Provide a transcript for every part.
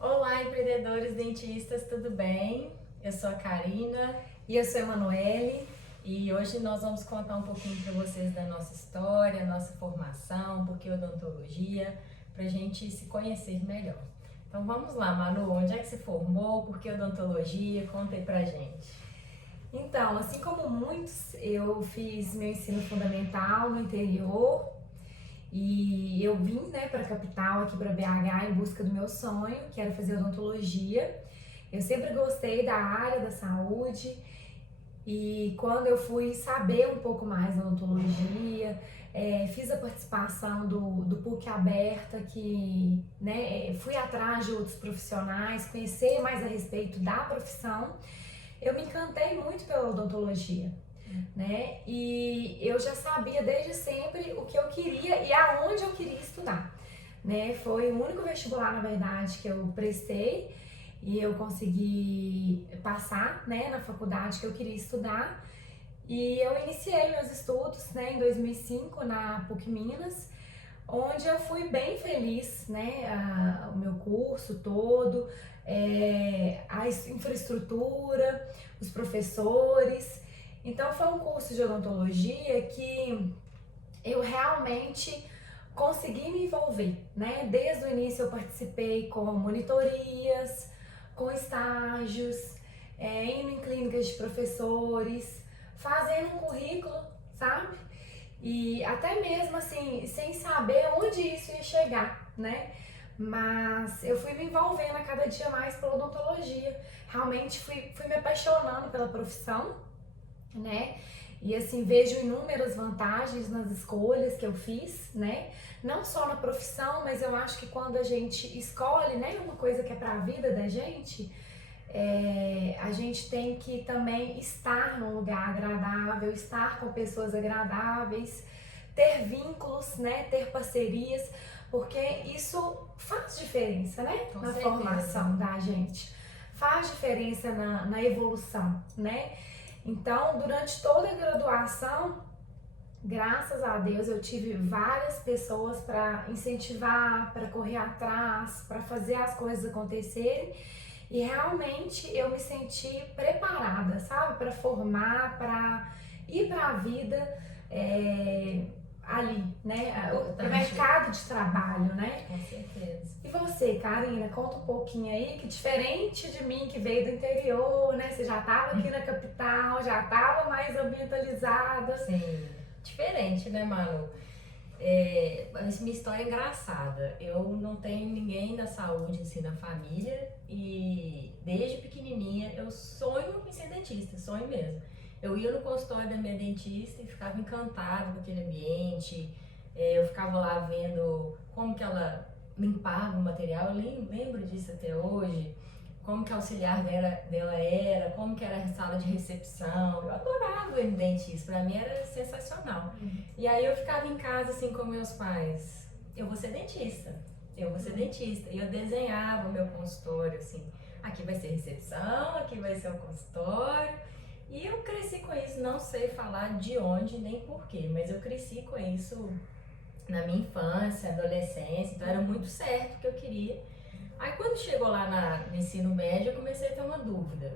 Olá, empreendedores dentistas, tudo bem? Eu sou a Karina E eu sou a Emanuele. e hoje nós vamos contar um pouquinho para vocês da nossa história, nossa formação, por que odontologia, para a gente se conhecer melhor. Então vamos lá, Manu, onde é que você formou, por que odontologia? Conta aí pra gente. Então, assim como muitos, eu fiz meu ensino fundamental no interior e eu vim, né, para a capital, aqui para BH, em busca do meu sonho, que era fazer odontologia. Eu sempre gostei da área da saúde e quando eu fui saber um pouco mais da odontologia, fiz a participação do PUC Aberta, que, né, fui atrás de outros profissionais, conhecer mais a respeito da profissão. Eu me encantei muito pela odontologia, né? E eu já sabia desde sempre o que eu queria e aonde eu queria estudar, né? Foi o único vestibular, na verdade, que eu prestei e eu consegui passar, né, na faculdade que eu queria estudar. E eu iniciei meus estudos, né, em 2005 na PUC Minas, onde eu fui bem feliz, né? O meu curso todo, a infraestrutura, os professores. Então foi um curso de odontologia que eu realmente consegui me envolver, né? Desde o início eu participei com monitorias, com estágios, indo em clínicas de professores, fazendo um currículo, sabe? E até mesmo assim, sem saber onde isso ia chegar, né? Mas eu fui me envolvendo a cada dia mais pela odontologia. Realmente fui me apaixonando pela profissão, né? E assim, vejo inúmeras vantagens nas escolhas que eu fiz, né? Não só na profissão, mas eu acho que quando a gente escolhe, né, uma coisa que é para a vida da gente, a gente tem que também estar num lugar agradável, estar com pessoas agradáveis, ter vínculos, né, ter parcerias, porque isso faz diferença, né, Com na certeza. formação da gente, faz diferença na evolução, né? Então, durante toda a graduação, graças a Deus, eu tive várias pessoas para incentivar, para correr atrás, para fazer as coisas acontecerem. E realmente eu me senti preparada, sabe, para formar, para ir para a vida é, ali, né, para o Importante, mercado de trabalho, né? com certeza. E você, Karina, conta um pouquinho aí, que diferente de mim que veio do interior, né? Você já estava aqui na capital, já estava mais ambientalizada. Sim, diferente, né, Manu? Mas minha história é engraçada. Eu não tenho ninguém da saúde assim na família e desde pequenininha eu sonho em ser dentista, sonho mesmo. Eu ia no consultório da minha dentista e ficava encantada com aquele ambiente. Eu ficava lá vendo como que ela limpava o material. Eu lembro disso até hoje. Como que a auxiliar dela era, como que era a sala de recepção. Eu adorava ir no dentista, pra mim era sensacional. E aí eu ficava em casa assim com meus pais, eu vou ser dentista, eu vou ser dentista. E eu desenhava o meu consultório assim, aqui vai ser recepção, aqui vai ser o consultório. E eu cresci com isso, não sei falar de onde nem porquê, mas eu cresci com isso na minha infância, adolescência, então era muito certo o que eu queria. Aí quando chegou lá no ensino médio, eu comecei a ter uma dúvida.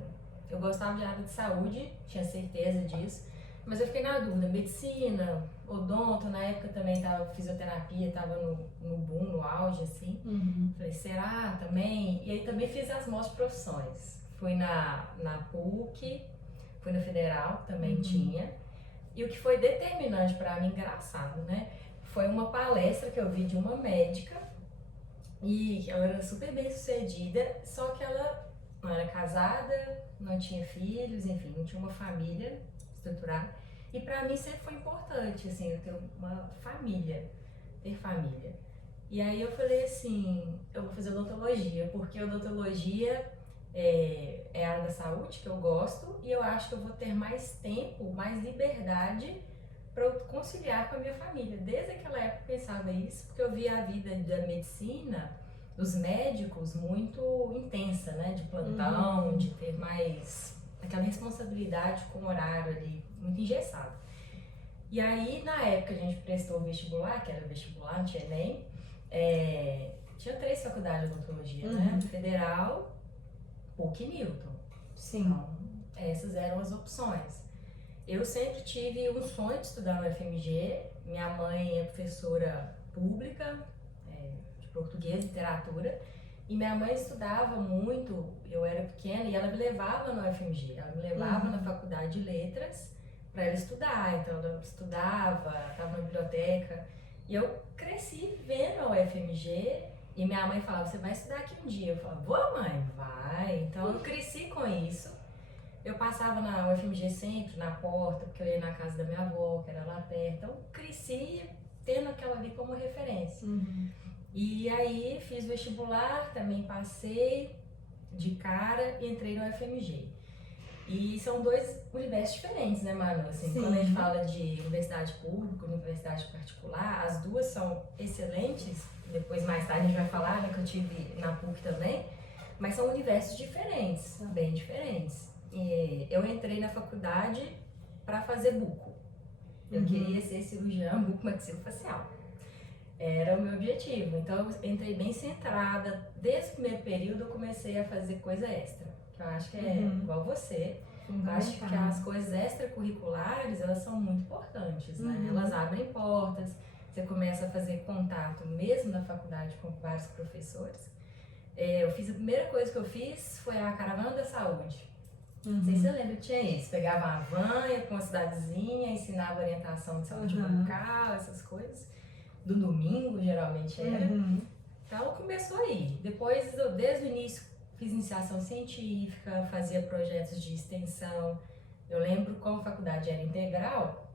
Eu gostava de área de saúde, tinha certeza disso, mas eu fiquei na dúvida, medicina, odonto, na época também tava fisioterapia, tava no boom, no auge, assim. Uhum. Falei, será também? E aí também fiz as mãos profissões. Fui na PUC, fui na Federal, também tinha. E o que foi determinante para mim, engraçado, né? Foi uma palestra que eu vi de uma médica e ela era super bem sucedida, só que ela não era casada, não tinha filhos, enfim, não tinha uma família estruturada. E pra mim sempre foi importante, assim, eu ter uma família, ter família. E aí eu falei assim, eu vou fazer odontologia, porque odontologia é a área da saúde que eu gosto e eu acho que eu vou ter mais tempo, mais liberdade para eu conciliar com a minha família. Desde aquela época eu pensava isso, porque eu via a vida da medicina, dos médicos, muito intensa, né? De plantão, de ter mais aquela responsabilidade com o horário ali, muito engessado. E aí, na época, a gente prestou o vestibular, que era vestibular, não tinha Enem, tinha 3 faculdades de odontologia, né? Federal, PUC e Newton. Sim. Então, essas eram as opções. Eu sempre tive um sonho de estudar no UFMG. Minha mãe é professora pública, de português e literatura. E minha mãe estudava muito, eu era pequena, e ela me levava no UFMG. Ela me levava na faculdade de letras para ela estudar. Então, ela estudava, estava na biblioteca. E eu cresci vendo a UFMG. E minha mãe falava, você vai estudar aqui um dia. Eu falava, vou, mãe? Vai. Então, eu cresci com isso. Eu passava na UFMG sempre, na porta, porque eu ia na casa da minha avó, que era lá perto. Então, cresci tendo aquela ali como referência. E aí, fiz vestibular, também passei de cara e entrei no UFMG. E são 2 universos diferentes, né, Manu? Assim, quando a gente fala de universidade pública, universidade particular, as duas são excelentes. Depois, mais tarde, a gente vai falar, né, que eu tive na PUC também. Mas são universos diferentes, bem diferentes. E eu entrei na faculdade para fazer buco. Eu queria ser cirurgiã bucomaxilofacial. Era o meu objetivo. Então eu entrei bem centrada. Desde o primeiro período eu comecei a fazer coisa extra. Que eu acho que é igual você. Eu acho que as coisas extracurriculares, elas são muito importantes, né? Elas abrem portas. Você começa a fazer contato mesmo na faculdade com vários professores. A primeira coisa que eu fiz foi a Caravana da Saúde. Não sei se você lembra que tinha isso. Pegava uma van, ia pra uma cidadezinha, ensinava orientação de saúde bucal, essas coisas. Do domingo, geralmente era. Então começou aí. Depois, desde o início, fiz iniciação científica, fazia projetos de extensão. Eu lembro como a faculdade era integral,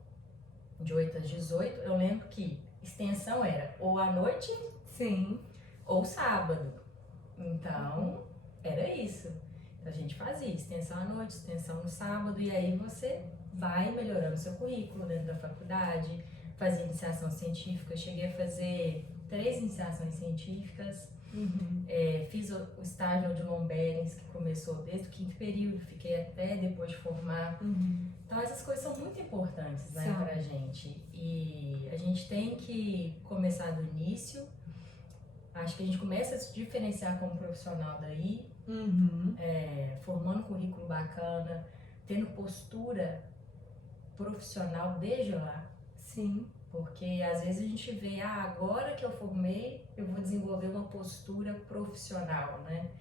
de 8 às 18, eu lembro que extensão era ou à noite, ou sábado. Então, era isso. A gente fazia extensão à noite, extensão no sábado, e aí você vai melhorando seu currículo dentro da faculdade, fazia iniciação científica. Eu cheguei a fazer 3 iniciações científicas, fiz o estágio de John Berens, que começou desde o 5º período, fiquei até depois de formar. Então essas coisas são muito importantes, né, pra gente, e a gente tem que começar do início. Acho que a gente começa a se diferenciar como profissional daí, formando um currículo bacana, tendo postura profissional desde lá. Porque às vezes a gente vê, agora que eu formei, eu vou desenvolver uma postura profissional, né?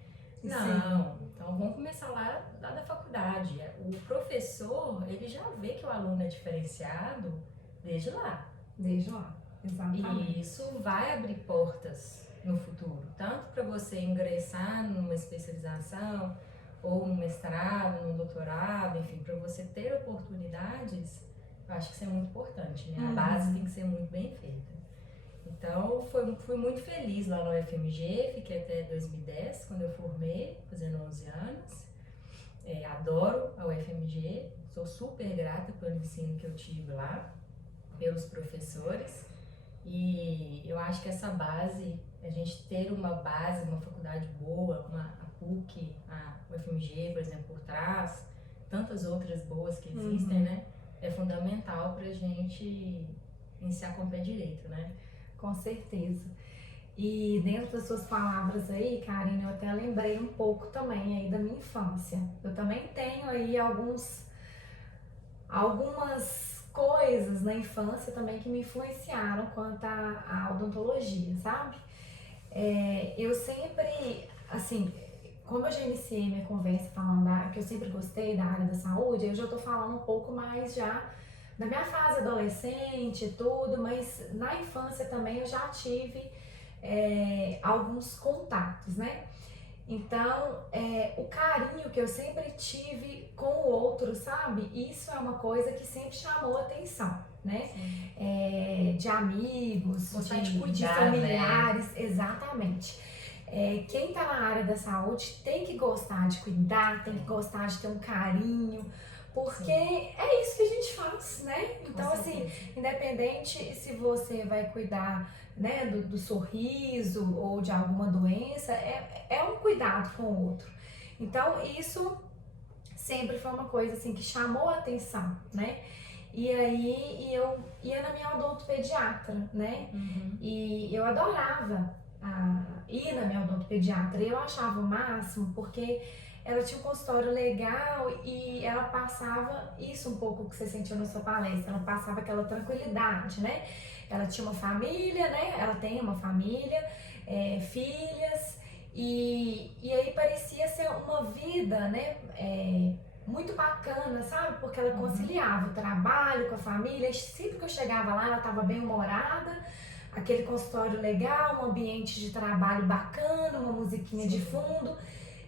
Não, então vamos começar lá da faculdade. O professor, ele já vê que o aluno é diferenciado desde lá. Exatamente. E isso vai abrir portas no futuro, tanto para você ingressar numa especialização, ou no mestrado, no doutorado, enfim, para você ter oportunidades. Eu acho que isso é muito importante, né? A base tem que ser muito bem feita. Então, fui muito feliz lá no UFMG, fiquei até 2010, quando eu formei, fazendo 11 anos. Adoro a UFMG, sou super grata pelo ensino que eu tive lá, pelos professores. E eu acho que essa base, a gente ter uma base, uma faculdade boa, a PUC, a UFMG, por exemplo, por trás, tantas outras boas que existem, né? É fundamental pra gente iniciar com o pé direito, né? Com certeza. E dentro das suas palavras aí, Karine, eu até lembrei um pouco também aí da minha infância. Eu também tenho aí algumas coisas na infância também que me influenciaram quanto à odontologia, sabe? Eu sempre, assim, como eu já iniciei minha conversa falando que eu sempre gostei da área da saúde, eu já tô falando um pouco mais já da minha fase adolescente e tudo, mas na infância também eu já tive alguns contatos, né? Então, o carinho que eu sempre tive com o outro, sabe? Isso é uma coisa que sempre chamou a atenção, né? De amigos, de cuidar, familiares, né? Exatamente. Quem tá na área da saúde tem que gostar de cuidar, tem que gostar de ter um carinho, porque é isso que a gente faz, né? Então, assim, independente se você vai cuidar, né, do sorriso ou de alguma doença, é um cuidado com o outro. Então, isso sempre foi uma coisa, assim, que chamou a atenção, né? E aí, eu ia na minha odontopediatra, né? E eu adorava ir na minha odontopediatra. Eu achava o máximo porque ela tinha um consultório legal e ela passava isso um pouco que você sentiu na sua palestra, ela passava aquela tranquilidade, né? Ela tinha uma família, né? Ela tem uma família, filhas, e aí parecia ser uma vida, né? Muito bacana, sabe? Porque ela conciliava o trabalho com a família. Sempre que eu chegava lá, ela estava bem humorada, aquele consultório legal, um ambiente de trabalho bacana, uma musiquinha de fundo.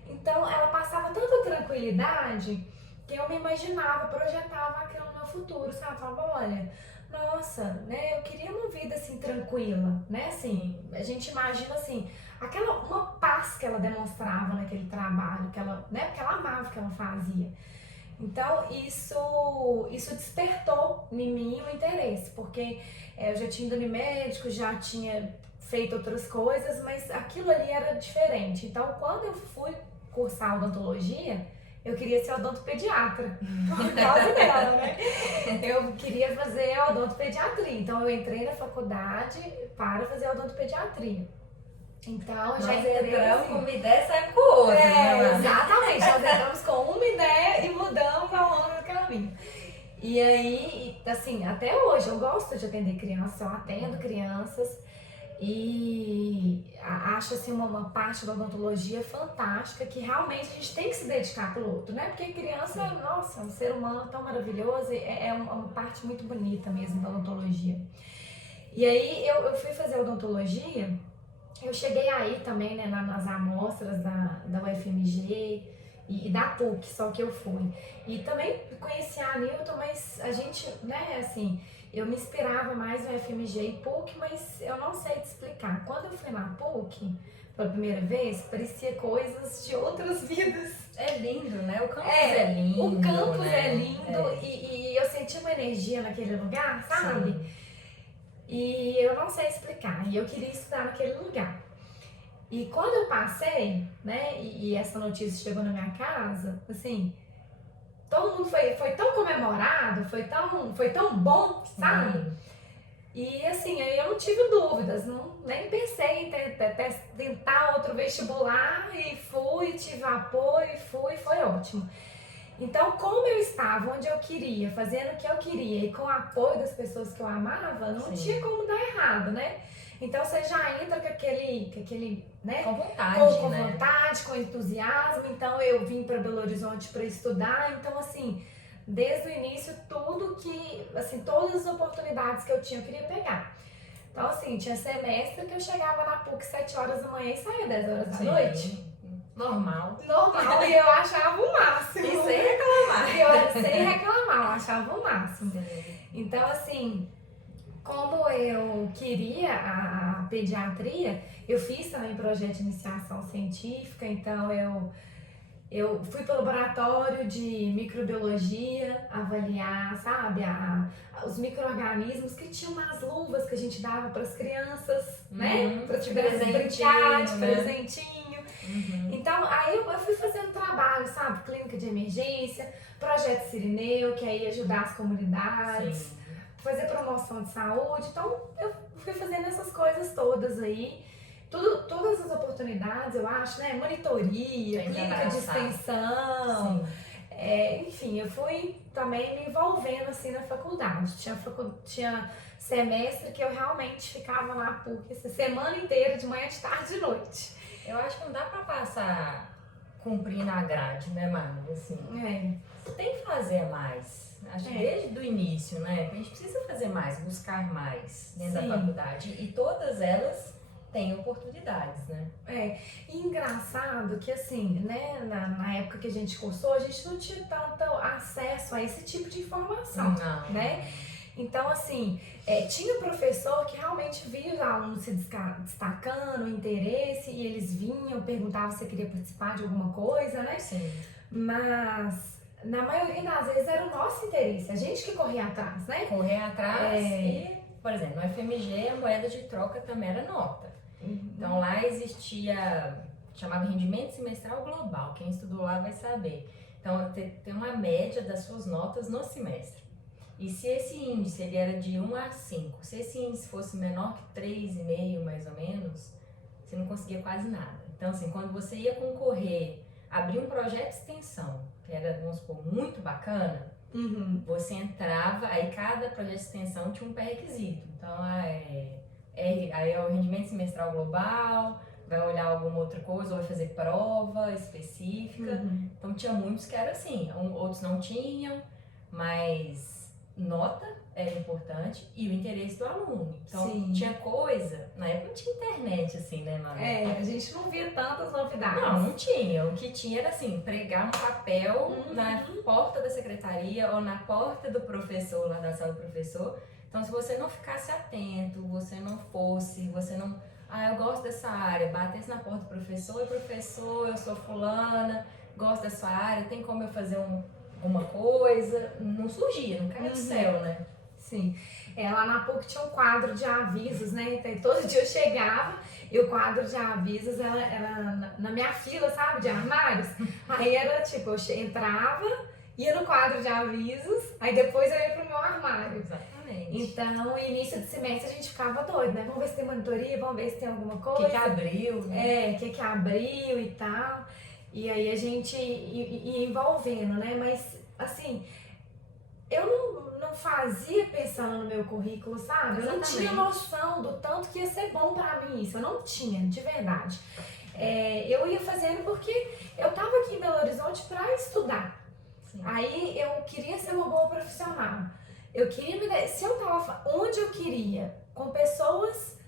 Então ela passava tanta tranquilidade que eu me imaginava, projetava aquilo no meu futuro, sabe? Falava, olha, nossa, né? Eu queria uma vida assim tranquila, né? Assim, a gente imagina assim, uma paz que ela demonstrava naquele trabalho, que ela, né? Porque ela amava o que ela fazia. Então isso despertou em mim o interesse, porque eu já tinha ido no médico, já tinha feito outras coisas, mas aquilo ali era diferente. Então quando eu fui cursar odontologia, eu queria ser odontopediatra, por causa dela, né? Eu queria fazer odontopediatria, então eu entrei na faculdade para fazer odontopediatria. Então, já entramos com uma ideia e saímos com outra, né? Exatamente, nós entramos com uma ideia e mudamos ao longo do caminho. E aí, assim, até hoje eu gosto de atender crianças, eu atendo crianças e acho assim uma parte da odontologia fantástica que realmente a gente tem que se dedicar pro outro, né? Porque criança, nossa, é um ser humano tão maravilhoso, é uma parte muito bonita mesmo da odontologia. E aí eu fui fazer odontologia. Eu cheguei aí também, né, nas amostras da UFMG e da PUC, só que eu fui. E também conheci a Newton, mas a gente, né, assim, eu me inspirava mais no UFMG e PUC, mas eu não sei te explicar. Quando eu fui na PUC, pela primeira vez, parecia coisas de outras vidas. É lindo, né? O campus é lindo. O campus né? é lindo e eu senti uma energia naquele lugar, sabe? Sim. E eu não sei explicar, e eu queria estudar naquele lugar. E quando eu passei, né, e essa notícia chegou na minha casa, assim, todo mundo foi tão comemorado, foi tão bom, sabe? E assim, aí eu não tive dúvidas, nem pensei em tentar outro vestibular e fui, tive apoio, foi ótimo. Então, como eu estava onde eu queria, fazendo o que eu queria e com o apoio das pessoas que eu amava, não tinha como dar errado, né? Então você já entra com aquele né? Com vontade, com né? vontade, com entusiasmo. Então eu vim para Belo Horizonte para estudar. Então assim, desde o início todas as oportunidades que eu tinha eu queria pegar. Então assim, tinha semestre que eu chegava na PUC 7 horas da manhã e saía 10 horas da noite. Normal, e eu achava o máximo. E sem reclamar. Sem reclamar, eu achava o máximo. Sim. Então, assim, como eu queria a pediatria, eu fiz também projeto de iniciação científica, então eu fui para o laboratório de microbiologia avaliar, sabe, os micro-organismos que tinham nas luvas que a gente dava para as crianças, né? Para te brincar, de presentinho. Então, aí eu fui fazendo trabalho, sabe? Clínica de emergência, projeto Cirineu, que aí ia ajudar as comunidades, fazer promoção de saúde. Então, eu fui fazendo essas coisas todas aí. Todas as oportunidades, eu acho, né? Monitoria, clínica de extensão. Enfim, eu fui também me envolvendo assim na faculdade. Tinha semestre que eu realmente ficava na PUC essa semana inteira, de manhã, de tarde, de noite. Eu acho que não dá pra passar cumprindo a grade, né, Manu? Assim, você tem que fazer mais. Acho que desde o início, né? A gente precisa fazer mais, buscar mais dentro da faculdade. E todas elas têm oportunidades, né? E engraçado que assim, né, na época que a gente cursou, a gente não tinha tanto acesso a esse tipo de informação, né? Então, assim, tinha professor que realmente via os alunos se destacando, o interesse, e eles vinham, perguntavam se queria participar de alguma coisa, né? Sim. Mas, na maioria das vezes, era o nosso interesse, a gente que corria atrás, né? Correr atrás e, por exemplo, no FMG a moeda de troca também era nota. Então, lá existia, chamava rendimento semestral global, quem estudou lá vai saber. Então, tem uma média das suas notas no semestre. E se esse índice ele era de 1 a 5, se esse índice fosse menor que 3,5 mais ou menos, você não conseguia quase nada. Então, assim, quando você ia concorrer, abrir um projeto de extensão, que era, vamos supor, muito bacana, você entrava, aí cada projeto de extensão tinha um pré-requisito. Então, aí é o rendimento semestral global, vai olhar alguma outra coisa, ou vai fazer prova específica. Então, tinha muitos que eram assim, outros não tinham, mas nota era importante e o interesse do aluno. Então, Sim. tinha coisa, na época não tinha internet assim, né, Manu? A gente não via tantas novidades. Não tinha. O que tinha era assim, pregar um papel na porta da secretaria ou na porta do professor, lá da sala do professor. Então, se você não ficasse atento, você não fosse, você não... eu gosto dessa área, batesse na porta do professor, professor, eu sou fulana, gosto dessa área, tem como eu fazer alguma coisa? Não surgia, não caía do céu, né? Sim. Lá na PUC tinha um quadro de avisos, né? Então, todo dia eu chegava e o quadro de avisos era na minha fila, sabe? De armários. Aí era tipo, eu entrava, ia no quadro de avisos, aí depois eu ia pro meu armário. Exatamente. Então, no início do semestre a gente ficava doido, né? Vamos ver se tem monitoria, vamos ver se tem alguma coisa. O que abriu, né? O que abriu e tal. E aí a gente ia envolvendo, né? Mas, assim, eu não fazia pensando no meu currículo, sabe? Eu não tinha noção do tanto que ia ser bom pra mim isso. Eu não tinha, de verdade. Eu ia fazendo porque eu tava aqui em Belo Horizonte pra estudar. Sim. Aí eu queria ser uma boa profissional. Eu queria se eu tava onde eu queria, com pessoas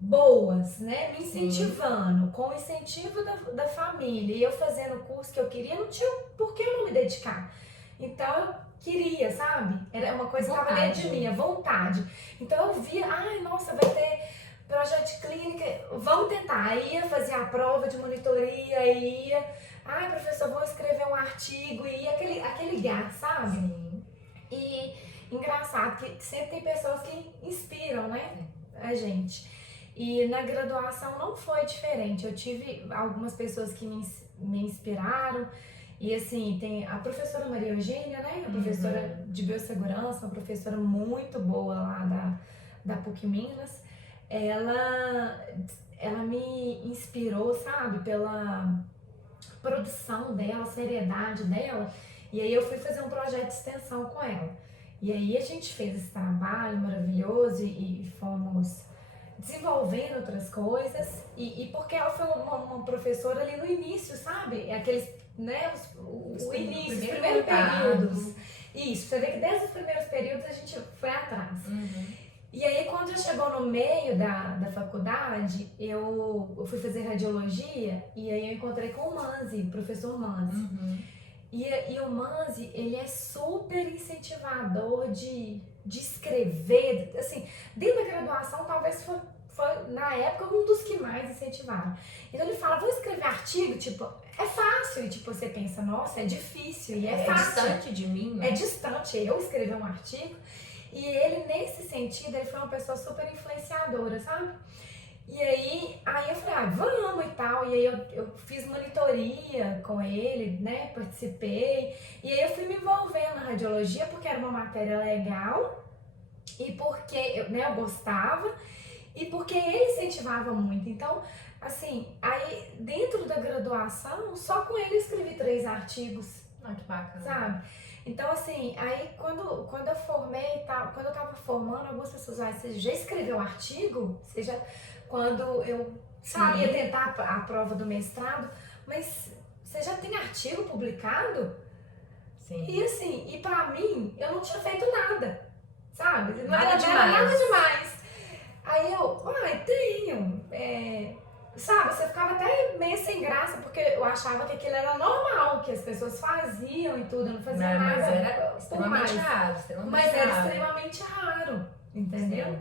boas, né? Me incentivando, com o incentivo da família, e eu fazendo o curso que eu queria, não tinha por que eu não me dedicar. Então eu queria, sabe? Era uma coisa que estava dentro de mim, a vontade. Então eu via, nossa, vai ter projeto de clínica, vamos tentar. Aí ia fazer a prova de monitoria, ia, professor, vou escrever um artigo, e ia aquele gás, sabe? Sim. E engraçado que sempre tem pessoas que inspiram, né? A gente. E na graduação não foi diferente. Eu tive algumas pessoas que me inspiraram. E assim, tem a professora Maria Eugênia, né? A professora de biossegurança, uma professora muito boa lá da PUC Minas. Ela me inspirou, sabe? Pela produção dela, seriedade dela. E aí eu fui fazer um projeto de extensão com ela. E aí a gente fez esse trabalho maravilhoso e fomos desenvolvendo outras coisas. E porque ela foi uma professora ali no início, sabe? Aqueles, né? O início, os primeiros períodos. Isso, você vê que desde os primeiros períodos a gente foi atrás. E aí, quando eu chegou no meio da faculdade, eu fui fazer radiologia e aí eu encontrei com o Manzi, o professor Manzi. E o Manzi, ele é super incentivador de escrever, assim, dentro da graduação, talvez foi na época um dos que mais incentivaram. Então ele fala, vou escrever artigo, tipo, é fácil, e tipo, você pensa, nossa, é difícil, e é fácil. É distante de mim, né? É distante eu escrever um artigo. E ele, nesse sentido, ele foi uma pessoa super influenciadora, sabe? E aí eu falei, vamos e tal. E aí eu fiz monitoria com ele, né? Participei. E aí eu fui me envolvendo na radiologia porque era uma matéria legal e porque eu gostava e porque ele incentivava muito. Então, assim, aí dentro da graduação, só com ele eu escrevi 3 artigos. Que bacana. Sabe? Então, assim, aí quando eu formei e tal, quando eu tava formando, algumas pessoas, você já escreveu um artigo? Quando eu ia tentar a prova do mestrado, mas você já tem artigo publicado? Sim. E assim, e pra mim, eu não tinha feito nada, sabe? Não Nada era nada demais. Aí eu, tenho. Sabe, você ficava até meio sem graça, porque eu achava que aquilo era normal, que as pessoas faziam e tudo, eu não fazia nada. Mas era extremamente raro. Era extremamente raro, entendeu? Sim.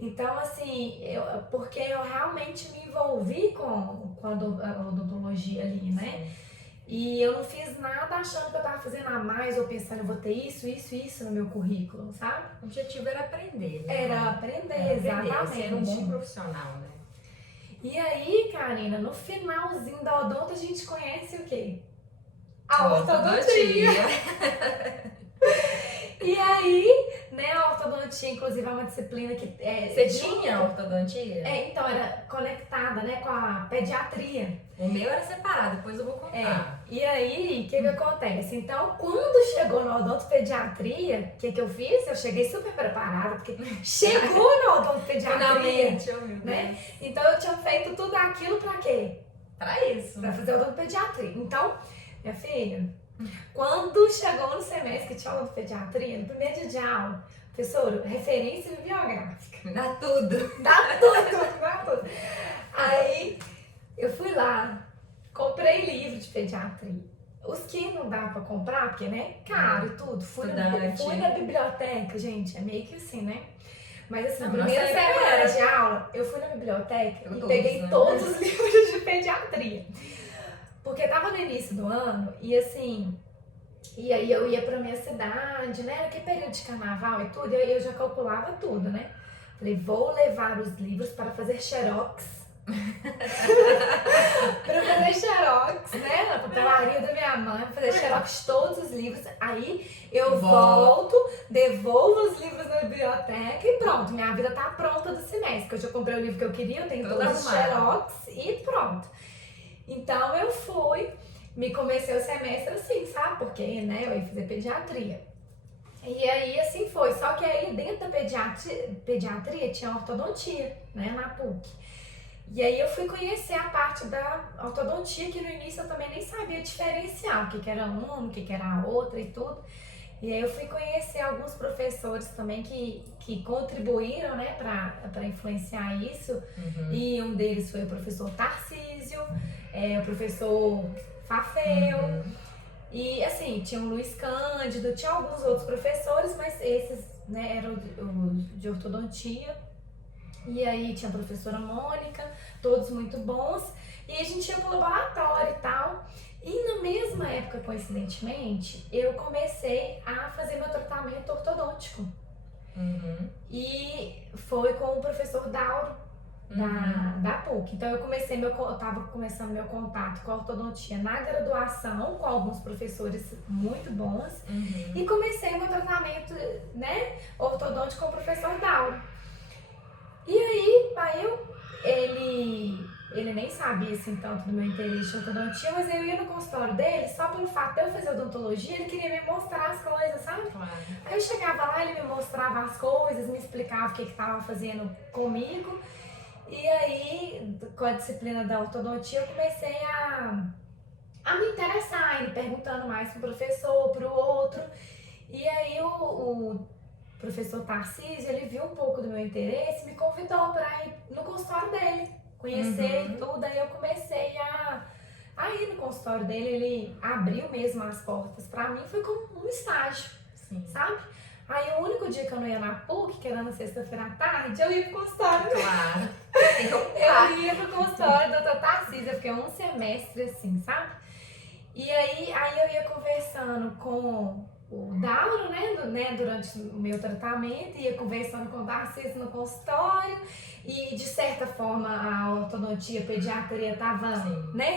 Então, assim, porque eu realmente me envolvi com a odontologia ali, né? Sim. E eu não fiz nada achando que eu tava fazendo a mais ou pensando, eu vou ter isso no meu currículo, sabe? O objetivo era aprender, né? Era aprender, exatamente. Ser um bom profissional, né? E aí, Karina, no finalzinho da odonto a gente conhece o quê? A ortodontia. E aí, né, a ortodontia, inclusive, é uma disciplina que é... Você tinha ortodontia? Então, era conectada, né, com a pediatria. O meu era separado, depois eu vou contar. E aí, o que acontece? Então, quando chegou na odontopediatria, o que eu fiz? Eu cheguei super preparada, porque chegou na odontopediatria. Finalmente, oh meu Deus. Né? Então, eu tinha feito tudo aquilo pra quê? Pra isso. Pra fazer odontopediatria. Então, minha filha, quando chegou no semestre que tinha odontopediatria, no primeiro dia de aula, professor, referência bibliográfica. Dá tudo. Dá tudo. Aí, eu fui lá, comprei livro de pediatria. Os que não dá pra comprar, porque, né, caro e tudo. Fui na biblioteca, gente, é meio que assim, né? Mas assim, na primeira semana de aula, eu fui na biblioteca e peguei todos os livros de pediatria. Porque tava no início do ano e assim, e aí eu ia pra minha cidade, né? Era que período de carnaval e tudo, e aí eu já calculava tudo, né? Falei, vou levar os livros para fazer xerox. Pra fazer xerox, né? Na papelaria da minha mãe, fazer xerox todos os livros. Aí eu volto, devolvo os livros na biblioteca e pronto, minha vida tá pronta do semestre. Porque eu já comprei o livro que eu queria, eu tenho todos os xerox e pronto. Então eu fui, me comecei o semestre assim, sabe? Porque, né, eu ia fazer pediatria. E aí assim foi, só que aí dentro da pediatria tinha ortodontia, né, na PUC. E aí eu fui conhecer a parte da ortodontia, que no início eu também nem sabia diferenciar o que era uma, o que era a outra e tudo. E aí eu fui conhecer alguns professores também que contribuíram, né, para influenciar isso. E um deles foi o professor Tarcísio, o professor Fafel. E assim, tinha o Luiz Cândido, tinha alguns outros professores, mas esses, né, eram de ortodontia. E aí tinha a professora Mônica, todos muito bons. E a gente ia pro laboratório e tal. E na mesma época, coincidentemente, eu comecei a fazer meu tratamento ortodôntico. E foi com o professor Dauro, da PUC. Então eu tava começando meu contato com a ortodontia na graduação, com alguns professores muito bons. E comecei meu tratamento, né, ortodôntico com o professor Dauro. E aí, ele nem sabia assim tanto do meu interesse de ortodontia, mas eu ia no consultório dele, só pelo fato de eu fazer odontologia, ele queria me mostrar as coisas, sabe? Claro. Aí eu chegava lá, ele me mostrava as coisas, me explicava o que estava fazendo comigo. E aí, com a disciplina da ortodontia, eu comecei a me interessar, ele perguntando mais pro professor, pro outro. E aí o professor Tarcísio, ele viu um pouco do meu interesse e me convidou para ir no consultório dele, conhecer e tudo. Aí eu comecei a ir no consultório dele, ele abriu mesmo as portas para mim, foi como um estágio, sabe? Aí o único dia que eu não ia na PUC, que era na sexta-feira à tarde, eu ia pro consultório. Claro. Eu ia pro consultório do Dr. Tarcísio, eu fiquei um semestre assim, sabe? E aí eu ia conversando com o Dauro, né, durante o meu tratamento, ia conversando com o Tarcísio no consultório e de certa forma a ortodontia e a pediatria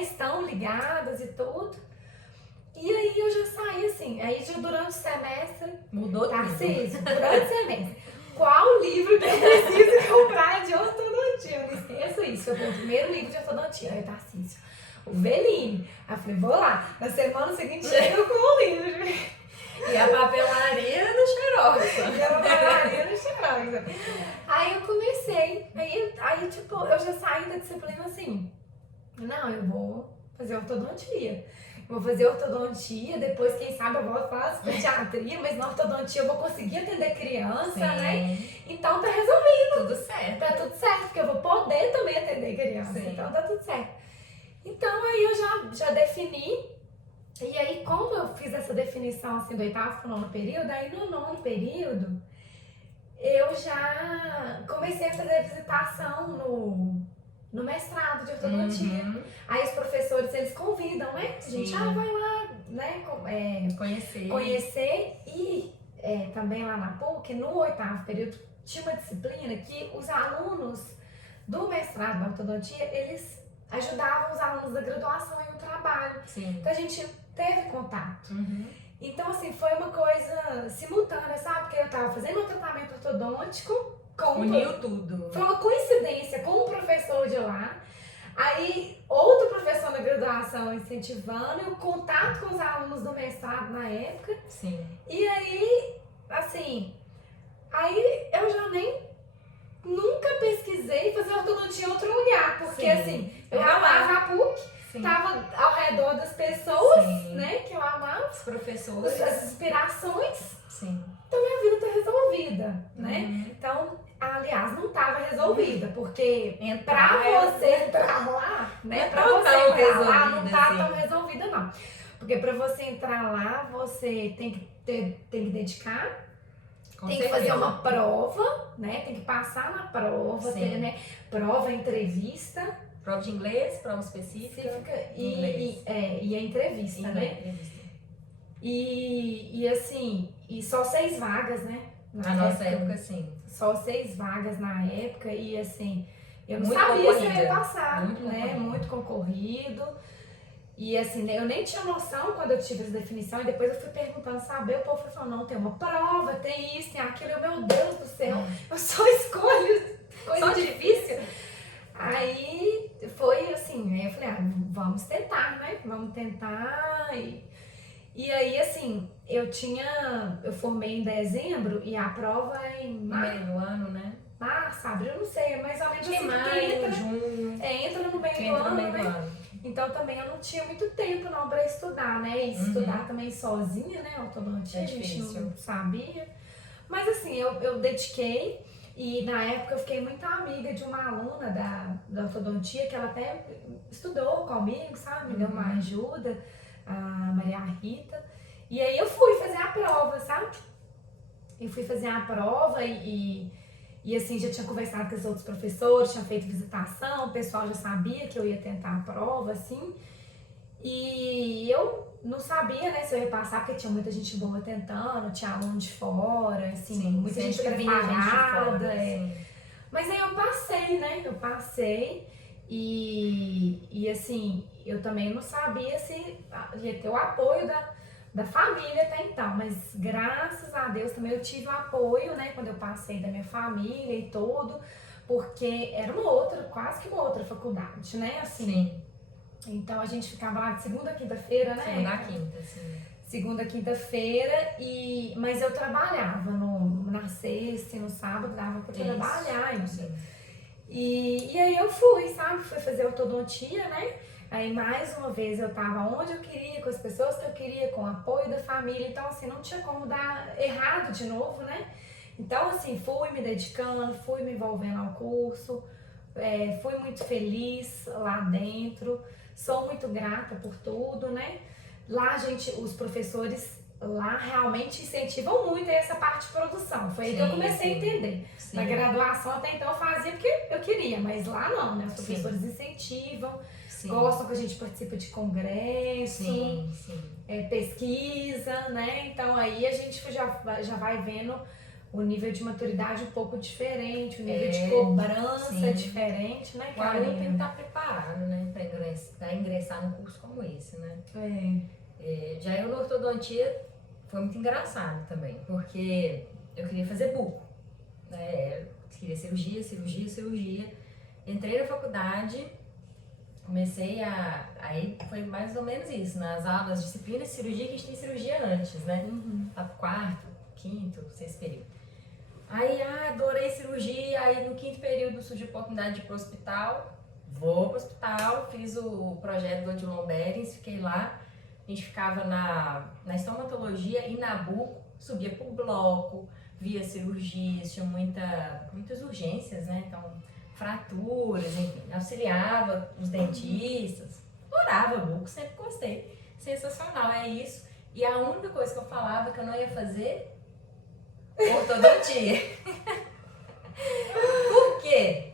estão ligadas e tudo. E aí eu já saí assim, aí durante o semestre, mudou Tarcísio, durante o semestre, qual livro que eu preciso comprar de ortodontia? Eu não esqueço isso, foi o primeiro livro de ortodontia, aí Tarcísio, o Veline. Aí eu falei, vou lá, na semana seguinte chego com o livro. E a papelaria no xerox. Aí eu comecei, aí tipo, eu já saí da disciplina assim, não, eu vou fazer ortodontia. Vou fazer ortodontia, depois quem sabe eu volto para pediatria, mas na ortodontia eu vou conseguir atender criança, né? Então tá resolvido. Tudo certo. Tá tudo certo, porque eu vou poder também atender criança, então tá tudo certo. Então aí eu já defini. E aí, como eu fiz essa definição assim do 8º pro 9º período, aí no 9º período eu já comecei a fazer visitação no mestrado de ortodontia. Aí os professores, eles convidam, né? A gente vai lá, né? Conhecer. E também lá na PUC, no 8º período, tinha uma disciplina que os alunos do mestrado da ortodontia, eles ajudavam os alunos da graduação em um trabalho. Então a gente teve contato. Então, assim, foi uma coisa simultânea, sabe? Porque eu tava fazendo um tratamento ortodôntico com... Uniu tudo. Foi uma coincidência com um professor de lá. Aí, outro professor na graduação incentivando, e o contato com os alunos do mestrado na época. Sim. E aí, assim, aí eu já nem nunca pesquisei fazer ortodontia em outro lugar, porque Sim. assim, eu amava a PUC, Sim. tava ao redor das pessoas, Sim. né, que eu amava, Os professores. as inspirações, Sim. então minha vida tá resolvida, né? Uhum. Então, aliás, não tava resolvida, porque Entrar pra você entrar lá, né, pra não você tão entrar lá, não resolvida, tá assim. tão resolvida não. Porque pra você entrar lá, você tem que dedicar, Com tem que certeza. fazer uma prova, né? Tem que passar na prova, Sim. ter, né? Prova, entrevista Prova de inglês, prova específica. e a entrevista, né? Entrevista. E assim, e só 6 vagas, né? Na nossa época, sim. Só 6 vagas na época e assim, eu não Muito sabia se eu ia concorrida. passar, Muito né? concorrido. Muito concorrido. E assim, né, eu nem tinha noção quando eu tive essa definição, e depois eu fui perguntando, saber, o povo foi falando, não, tem uma prova, tem isso, tem aquilo, eu, meu Deus do céu, eu só escolho coisa Só difícil. Aí foi assim, aí eu falei, vamos tentar, né? Vamos tentar. E aí, assim, eu formei em dezembro e a prova é em No meio do ano, né? março, abril, eu não sei, é mais ou menos Acho que assim, porque maio, junho. entra no meio do Entra no ano, meio do né? ano. Então também eu não tinha muito tempo não pra estudar, né? E estudar também sozinha, né? Ortodontia, É a gente difícil. não sabia. Mas assim, eu dediquei e na época eu fiquei muito amiga de uma aluna da ortodontia que ela até estudou comigo, sabe? Me deu uma ajuda, a Maria Rita. E aí eu fui fazer a prova, sabe? Eu fui fazer a prova e assim, já tinha conversado com os outros professores, tinha feito visitação, o pessoal já sabia que eu ia tentar a prova, assim. E eu não sabia, né, se eu ia passar, porque tinha muita gente boa tentando, tinha aluno de fora, assim, Sim, muita gente sempre vinha gente de preparada. fora, sim. Mas aí eu passei, né, eu passei e assim, eu também não sabia se ia ter o apoio da família até então, mas graças a Deus também eu tive o apoio, né, quando eu passei da minha família e tudo, porque era quase que uma outra faculdade, né, assim. Sim. Então a gente ficava lá de segunda a quinta-feira, né? Segunda a quinta, sim. Segunda a quinta-feira, mas eu trabalhava na sexta e no sábado, dava pra Isso. trabalhar ainda. Sim. E aí eu fui, sabe? Fui fazer ortodontia, né? Aí mais uma vez eu tava onde eu queria, com as pessoas que eu queria, com o apoio da família. Então assim, não tinha como dar errado de novo, né? Então assim, fui me dedicando, fui me envolvendo ao curso, fui muito feliz lá dentro. Sou muito grata por tudo, né? Lá, os professores lá realmente incentivam muito essa parte de produção. Foi aí que eu comecei a entender. Sim. Na graduação até então eu fazia porque eu queria, mas lá não, né? Os Sim. professores incentivam, Sim. gostam que a gente participe de congresso, Sim, sim. pesquisa, né? Então aí a gente já vai vendo o nível de maturidade um pouco diferente, o nível de cobrança sim. diferente, né, O aluno tem que Karina? estar preparado, né, para ingressar num curso como esse, né? Já eu na ortodontia foi muito engraçado também, porque eu queria fazer buco, né? Queria cirurgia. Entrei na faculdade, comecei aí foi mais ou menos isso, nas aulas, disciplinas de cirurgia, que a gente tem cirurgia antes, né? Tá pro quarto, quinto, sexto período. Aí, adorei cirurgia, aí no quinto período surgiu a oportunidade de ir pro hospital. Vou pro hospital, fiz o projeto do Odilon Berens, fiquei lá. A gente ficava na estomatologia e na buco, subia pro bloco, via cirurgias, tinha muitas urgências, né? Então, fraturas, enfim, auxiliava os dentistas. Adorava buco, sempre gostei. Sensacional, é isso. E a única coisa que eu falava que eu não ia fazer, ortodontia. Por quê?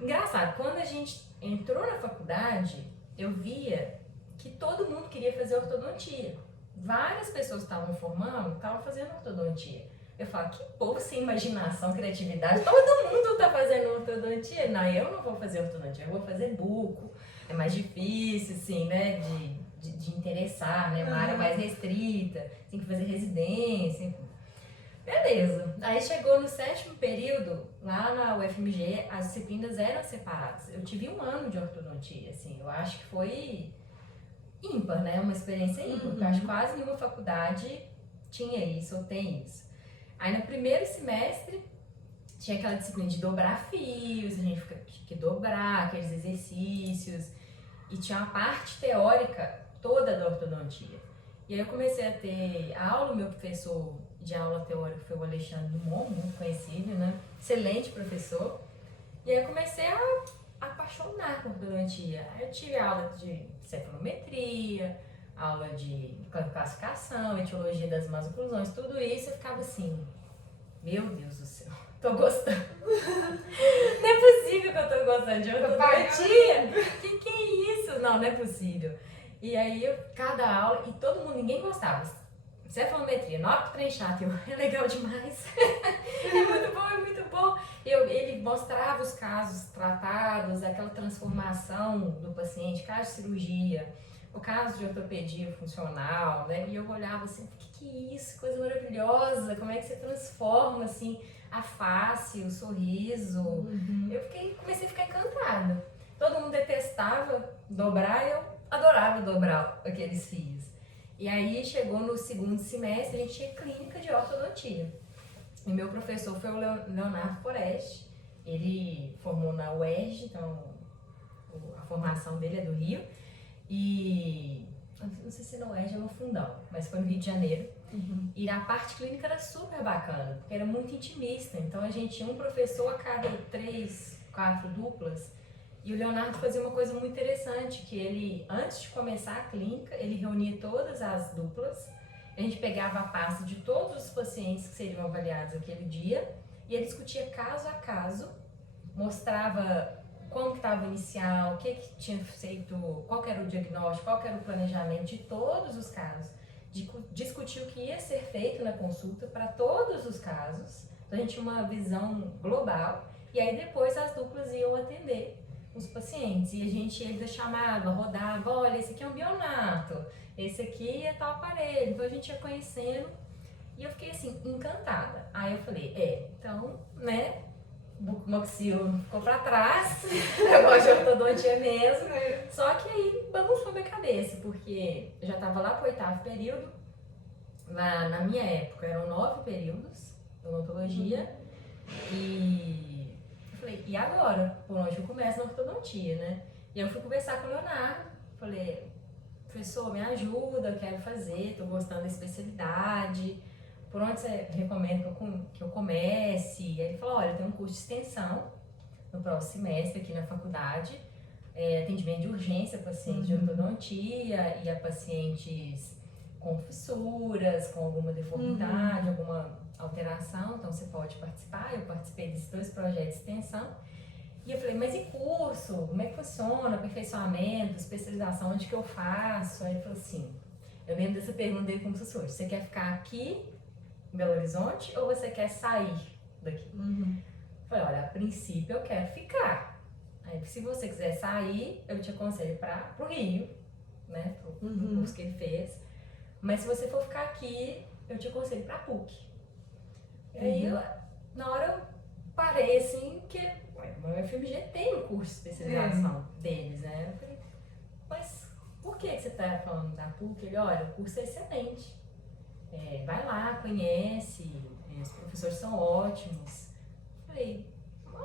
Engraçado, quando a gente entrou na faculdade, eu via que todo mundo queria fazer ortodontia. Várias pessoas que estavam formando, estavam fazendo ortodontia. Eu falo, que povo sem imaginação, criatividade, todo mundo tá fazendo ortodontia. Não, eu não vou fazer ortodontia, eu vou fazer buco. é mais difícil, assim, né, de interessar, né, uma área mais restrita, tem que fazer residência, enfim. Beleza. Aí chegou no 7º período, lá na UFMG, as disciplinas eram separadas. Eu tive 1 ano de ortodontia, assim, eu acho que foi ímpar, né, uma experiência ímpar, porque eu acho que quase nenhuma faculdade tinha isso ou tem isso. Aí no primeiro semestre, tinha aquela disciplina de dobrar fios, a gente tinha que dobrar aqueles exercícios, e tinha uma parte teórica toda da ortodontia. E aí eu comecei a ter aula, meu professor de aula teórica foi o Alexandre Dumont, muito conhecido, né? Excelente professor. E aí eu comecei a apaixonar por ortodontia. Aí eu tive aula de cefalometria, aula de classificação, etiologia das más oclusões, tudo isso eu ficava assim, meu Deus do céu, tô gostando. Não é possível que eu tô gostando de ortodontia. Que é isso? Não é possível. E aí, cada aula, e todo mundo, ninguém gostava. Cefalometria, na hora que o trem chato, é legal demais. É muito bom, é muito bom. Ele mostrava os casos tratados, aquela transformação do paciente, caso de cirurgia, o caso de ortopedia funcional, né? E eu olhava assim, o que é isso? Coisa maravilhosa, como é que você transforma, assim, a face, o sorriso. Eu comecei a ficar encantada. Todo mundo detestava dobrar, eu adorava dobrar aqueles fios. E aí chegou no 2º semestre, a gente tinha clínica de ortodontia. E meu professor foi o Leonardo Foreste. Ele formou na UERJ, então a formação dele é do Rio. E não sei se na UERJ ou no Fundão, mas foi no Rio de Janeiro. E a parte clínica era super bacana, porque era muito intimista. Então a gente tinha um professor a cada 3, 4 duplas. E o Leonardo fazia uma coisa muito interessante, que ele, antes de começar a clínica, ele reunia todas as duplas, a gente pegava a pasta de todos os pacientes que seriam avaliados aquele dia, e ele discutia caso a caso, mostrava como que estava o inicial, o que tinha feito, qual que era o diagnóstico, qual que era o planejamento de todos os casos, discutir o que ia ser feito na consulta para todos os casos, então a gente tinha uma visão global, e aí depois as duplas iam atender os pacientes, e a gente ia chamava, rodava, olha, esse aqui é um bionato, esse aqui é tal aparelho, então a gente ia conhecendo, e eu fiquei assim, encantada. Aí eu falei, então, né, bucomaxilo ficou pra trás, eu gosto de ortodontia mesmo, só que aí bagunçou minha cabeça, porque eu já tava lá pro 8º período, na minha época eram 9 períodos de odontologia, e eu falei, e agora? Por onde eu começo na ortodontia, né? E eu fui conversar com o Leonardo, falei, professor, me ajuda, eu quero fazer, tô gostando da especialidade, por onde você recomenda que eu comece? E aí ele falou, olha, tem um curso de extensão no próximo semestre aqui na faculdade, atendimento de urgência a pacientes de ortodontia e a pacientes com fissuras, com alguma deformidade, alguma alteração, então você pode participar. Eu participei desses 2 projetos de extensão. E eu falei, mas e curso? Como é que funciona? Aperfeiçoamento, especialização, onde que eu faço? Aí ele falou assim, eu lembro dessa pergunta dele como se fosse, você quer ficar aqui em Belo Horizonte ou você quer sair daqui? Eu falei, olha, a princípio eu quero ficar. Aí se você quiser sair, eu te aconselho para o Rio, né, pro curso que ele fez. Mas se você for ficar aqui, eu te aconselho para a PUC. E aí, na hora eu parei assim, que o UFMG tem um curso de especialização deles, né? Eu falei, mas por que você está falando da PUC? Ele, olha, o curso é excelente. Vai lá, conhece, os professores são ótimos. Eu falei,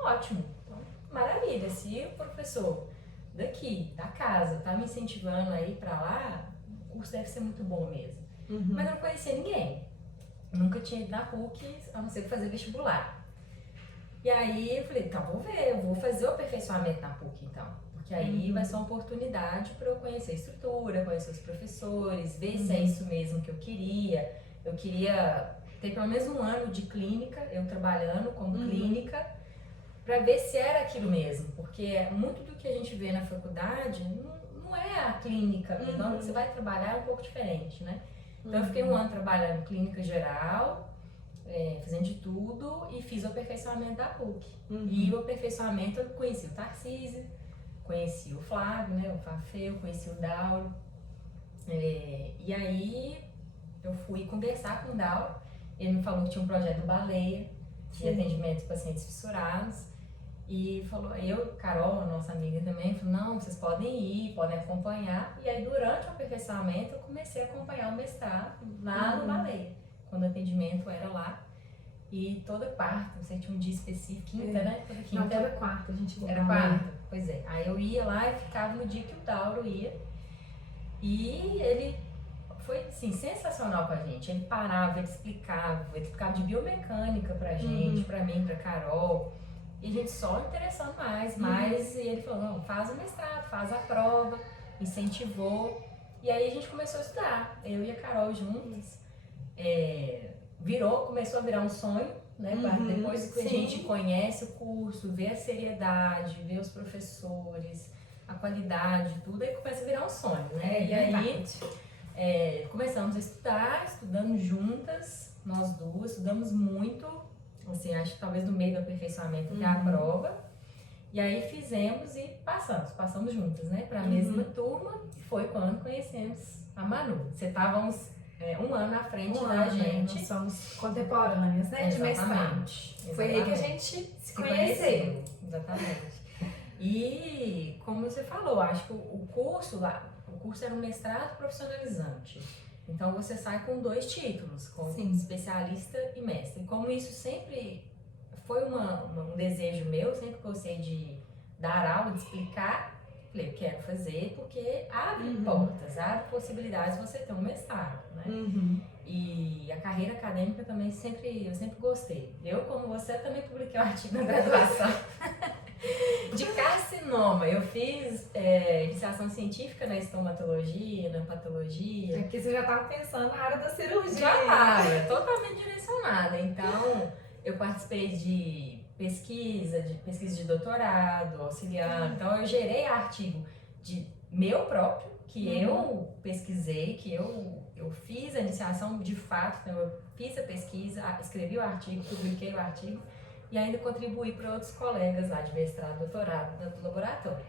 ótimo, então, maravilha. Se o professor daqui, da casa, tá me incentivando a ir para lá, o curso deve ser muito bom mesmo. Mas eu não conhecia ninguém. Nunca tinha ido na PUC, a não ser fazer vestibular. E aí eu falei, tá, vou ver, eu vou fazer o aperfeiçoamento na PUC então. Porque aí vai ser uma oportunidade para eu conhecer a estrutura, conhecer os professores, ver se é isso mesmo que eu queria. Eu queria ter pelo menos 1 ano de clínica, eu trabalhando como clínica, para ver se era aquilo mesmo. Porque muito do que a gente vê na faculdade não é a clínica, então você vai trabalhar um pouco diferente, né? Então eu fiquei 1 ano trabalhando em clínica geral, fazendo de tudo, e fiz o aperfeiçoamento da PUC. E o aperfeiçoamento eu conheci o Tarcísio, conheci o Flávio, né, o Fafê, eu conheci o Dauro. E aí eu fui conversar com o Dauro, ele me falou que tinha um projeto do Baleia, de atendimento de pacientes fissurados. E falou, Carol, nossa amiga também, falou, não, vocês podem ir, podem acompanhar. E aí, durante o aperfeiçoamento, eu comecei a acompanhar o mestrado lá no Baleia, quando o atendimento era lá. E toda quarta, você tinha um dia específico, quinta, né? Toda quinta. Não, toda quarta a gente ia. Era quarta? Pois é. Aí eu ia lá e ficava no dia que o Dauro ia. E ele foi, assim, sensacional com a gente. Ele parava, ele explicava de biomecânica pra gente, pra mim, pra Carol. E a gente só interessando mais. E ele falou, não, faz o mestrado, faz a prova, incentivou. E aí a gente começou a estudar, eu e a Carol juntas. Começou a virar um sonho, né? Depois que a gente conhece o curso, vê a seriedade, vê os professores, a qualidade, tudo, aí começa a virar um sonho, né? E aí começamos a estudando juntas, nós duas, estudamos muito. Assim, acho que talvez no meio do aperfeiçoamento até a prova. E aí fizemos e passamos juntas, né, para a mesma turma. E foi quando conhecemos a Manu. Você estava um ano à frente da gente. Nós somos contemporâneas, né, de mestrado. Foi aí que a gente se conheceu. Exatamente. E como você falou, acho que o curso era um mestrado profissionalizante. Então você sai com 2 títulos, como especialista e mestre. E como isso sempre foi um desejo meu, sempre gostei de dar aula, de explicar, falei, eu quero fazer porque abre portas, abre possibilidades de você ter um mestrado, né? E a carreira acadêmica também eu sempre gostei. Eu, como você, também publiquei um artigo na graduação de carcinoma. Eu fiz iniciação científica na estomatologia, na patologia. É porque você já estava pensando na área da cirurgia. Já estava, totalmente direcionada. Então, eu participei de pesquisa de doutorado, auxiliar. Então, eu gerei artigo de meu próprio, que eu pesquisei, que eu fiz a iniciação de fato. Então, eu fiz a pesquisa, escrevi o artigo, publiquei o artigo. E ainda contribuí para outros colegas lá de mestrado, doutorado, dentro do laboratório.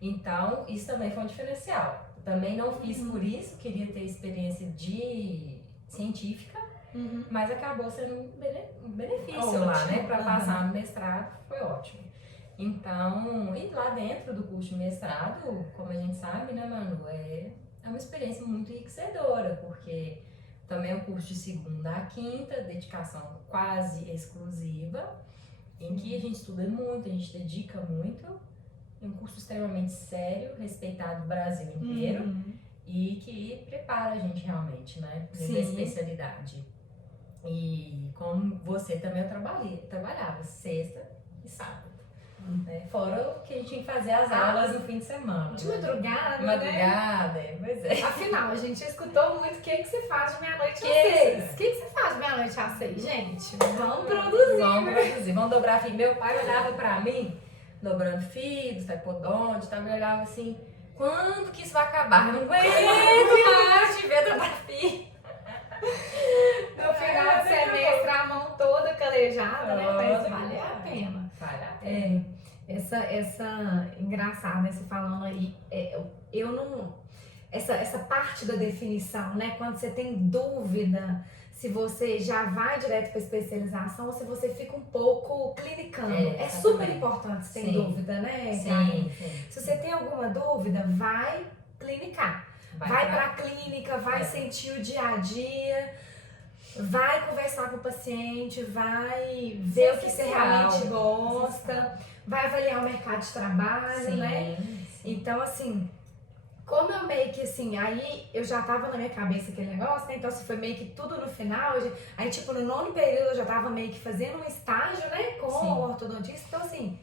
Então, isso também foi um diferencial. Também não fiz por isso, queria ter experiência científica, mas acabou sendo um benefício lá, né? Para passar no mestrado, foi ótimo. Então, e lá dentro do curso de mestrado, como a gente sabe, né, Manu, é uma experiência muito enriquecedora, porque também é um curso de segunda a quinta, dedicação quase exclusiva, em que a gente estuda muito, a gente dedica muito. É um curso extremamente sério, respeitado no Brasil inteiro e que prepara a gente realmente, né, para a especialidade. E como você também, eu trabalhava sexta e sábado. Né? Fora o que a gente tinha que fazer as aulas no fim de semana. De madrugada, né? Madrugada, pois é. Afinal, a gente escutou muito o que você faz de meia-noite às 6. O que você faz de meia-noite às 6, gente? Vamos produzir. Vamos dobrar fio. Meu pai olhava pra mim, dobrando fio, taipodonte, tá? Me olhava assim, quando que isso vai acabar? Eu não aguento mais de ver dobrar fio. No final do semestre, a mão toda calejada, né? Mas vale a pena. Vale a pena. Essa engraçada, né? Você falando aí, eu não. Essa parte da definição, né? Quando você tem dúvida se você já vai direto para especialização ou se você fica um pouco clinicando. É super importante se tem dúvida, né? Sim. Se você tem alguma dúvida, vai clinicar. Vai pra clínica, vai sentir o dia a dia, vai conversar com o paciente, vai ver o que você realmente gosta, vai avaliar o mercado de trabalho, né? Então, assim, como eu meio que assim, aí eu já tava na minha cabeça aquele negócio, né? Então, assim, foi meio que tudo no final. Aí, tipo, no 9º período eu já tava meio que fazendo um estágio, né? Com o ortodontista. Então, assim,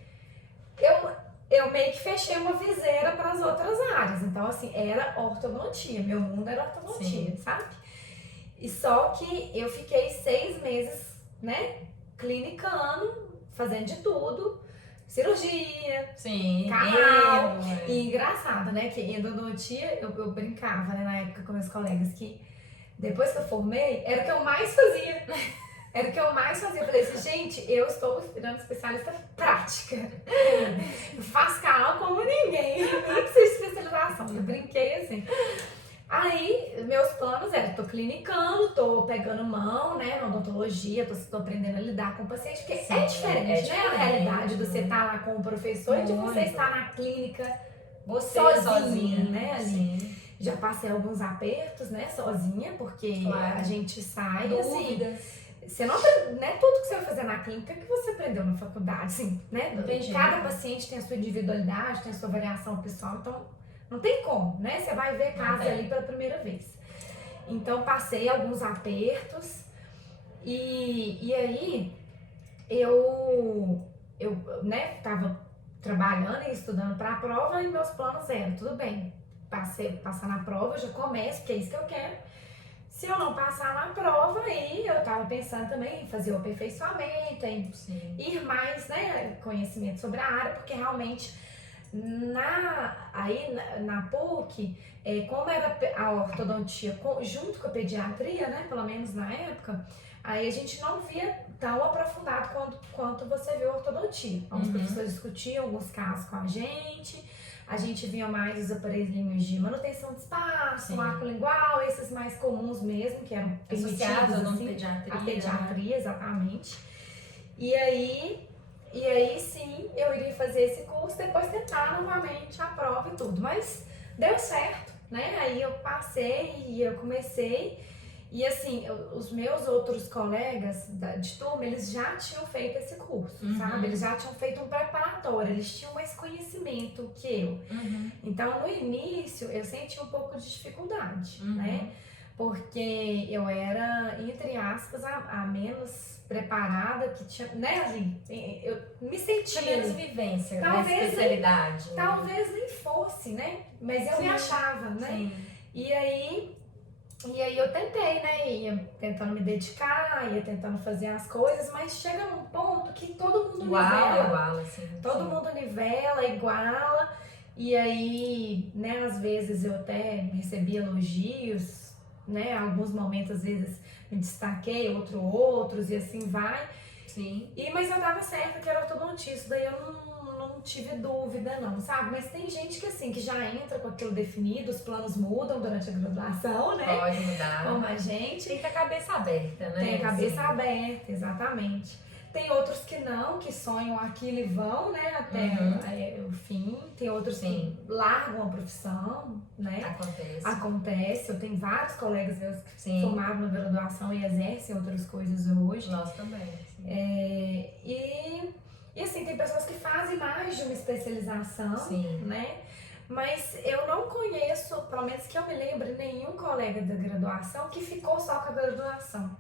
eu meio que fechei uma viseira para as outras áreas. Então, assim, era ortodontia. Meu mundo era ortodontia, sabe? E só que eu fiquei 6 meses, né? Clinicando, fazendo de tudo. Cirurgia, canal. E engraçado, né? Que em endodontia, eu brincava, né? Na época com meus colegas, que depois que eu formei, era o que eu mais fazia. Era o que eu mais fazia. Eu falei assim, gente, eu estou virando especialista prática. Eu faço canal como ninguém, nem precisa de especialização. Eu brinquei assim. Aí, meus planos eram, tô clinicando, tô pegando mão, né, na odontologia, tô aprendendo a lidar com o paciente, porque Sim, é diferente, é né, a diferente, realidade de você estar lá com o professor e de você muito. estar na clínica Você sozinha, né, ali. sim. Já passei alguns apertos, né, sozinha, porque Claro. a gente sai, Dúvidas. assim, você não aprende, né, tudo que você vai fazer na clínica que você aprendeu na faculdade, assim, né, Não tem jeito. cada paciente tem a sua individualidade, tem a sua variação pessoal, então não tem como, né, você vai ver casos ali pela primeira vez. Então passei alguns apertos e aí eu, né, tava trabalhando e estudando para a prova e meus planos eram, tudo bem, passar na prova, eu já começo, porque é isso que eu quero. Se eu não passar na prova, aí eu tava pensando também em fazer o aperfeiçoamento, em ir mais, né, conhecimento sobre a área, porque realmente na PUC, como era a ortodontia junto com a pediatria, né, pelo menos na época, aí a gente não via tão aprofundado quanto você viu a ortodontia. Os professores discutiam alguns casos com a gente via mais os aparelhinhos de manutenção de espaço, marco lingual, esses mais comuns mesmo, que eram associados à assim, pediatria. A pediatria, exatamente. E aí sim, eu iria fazer esse curso, depois tentar novamente a prova e tudo. Mas deu certo, né? Aí eu passei e eu comecei. E assim, os meus outros colegas de turma, eles já tinham feito esse curso, sabe? Eles já tinham feito um preparatório, eles tinham mais conhecimento que eu. Então, no início, eu senti um pouco de dificuldade, né? Porque eu era, entre aspas, a menos preparada que tinha, né, assim, eu me sentia menos vivência, talvez especialidade. Talvez nem fosse, né? Mas eu me achava, né? Sim. E aí eu tentei, né? Ia tentando me dedicar, ia tentando fazer as coisas, mas chega num ponto que todo mundo iguala, assim. Todo mundo nivela, iguala. E aí, né, às vezes eu até recebi elogios, né? Alguns momentos, às vezes, me destaquei, outros, e assim vai. Sim. Mas eu tava certa que era ortodontista, daí eu não tive dúvida não, sabe? Mas tem gente que assim, que já entra com aquilo definido, os planos mudam durante a graduação, né? Pode mudar. Como a gente. Tem que ter a cabeça aberta, né? Tem a cabeça aberta, exatamente. Tem outros que não, que sonham aquilo e vão, né, até o fim. Tem outros que largam a profissão, né? Acontece. Eu tenho vários colegas meus que formaram na graduação e exercem outras coisas hoje. Nós também. E assim, tem pessoas que fazem mais de uma especialização, né? Mas eu não conheço, pelo menos que eu me lembre, nenhum colega da graduação que ficou só com a graduação.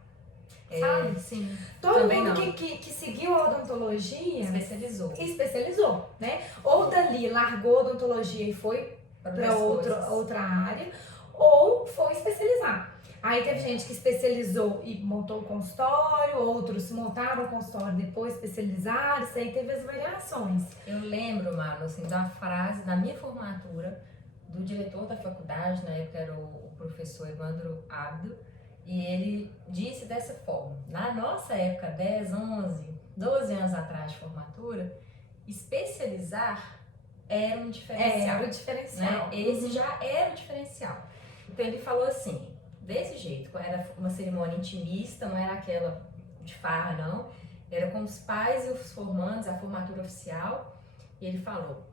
Sabe? Sim. Todo mundo que seguiu a odontologia especializou, né? Ou dali largou a odontologia e foi para outra área, ou foi especializar. Aí teve gente que especializou e montou o consultório, outros montaram o consultório depois especializaram, isso aí teve as variações. Eu lembro, Manu, assim, da frase da minha formatura do diretor da faculdade, na época era o professor Evandro Abdo, e ele disse dessa forma: na nossa época, 10, 11, 12 anos atrás de formatura, especializar era um diferencial. Era o diferencial. Né? Esse já era o diferencial. Então ele falou assim, desse jeito, era uma cerimônia intimista, não era aquela de farra, não. Era com os pais e os formandos, a formatura oficial. E ele falou: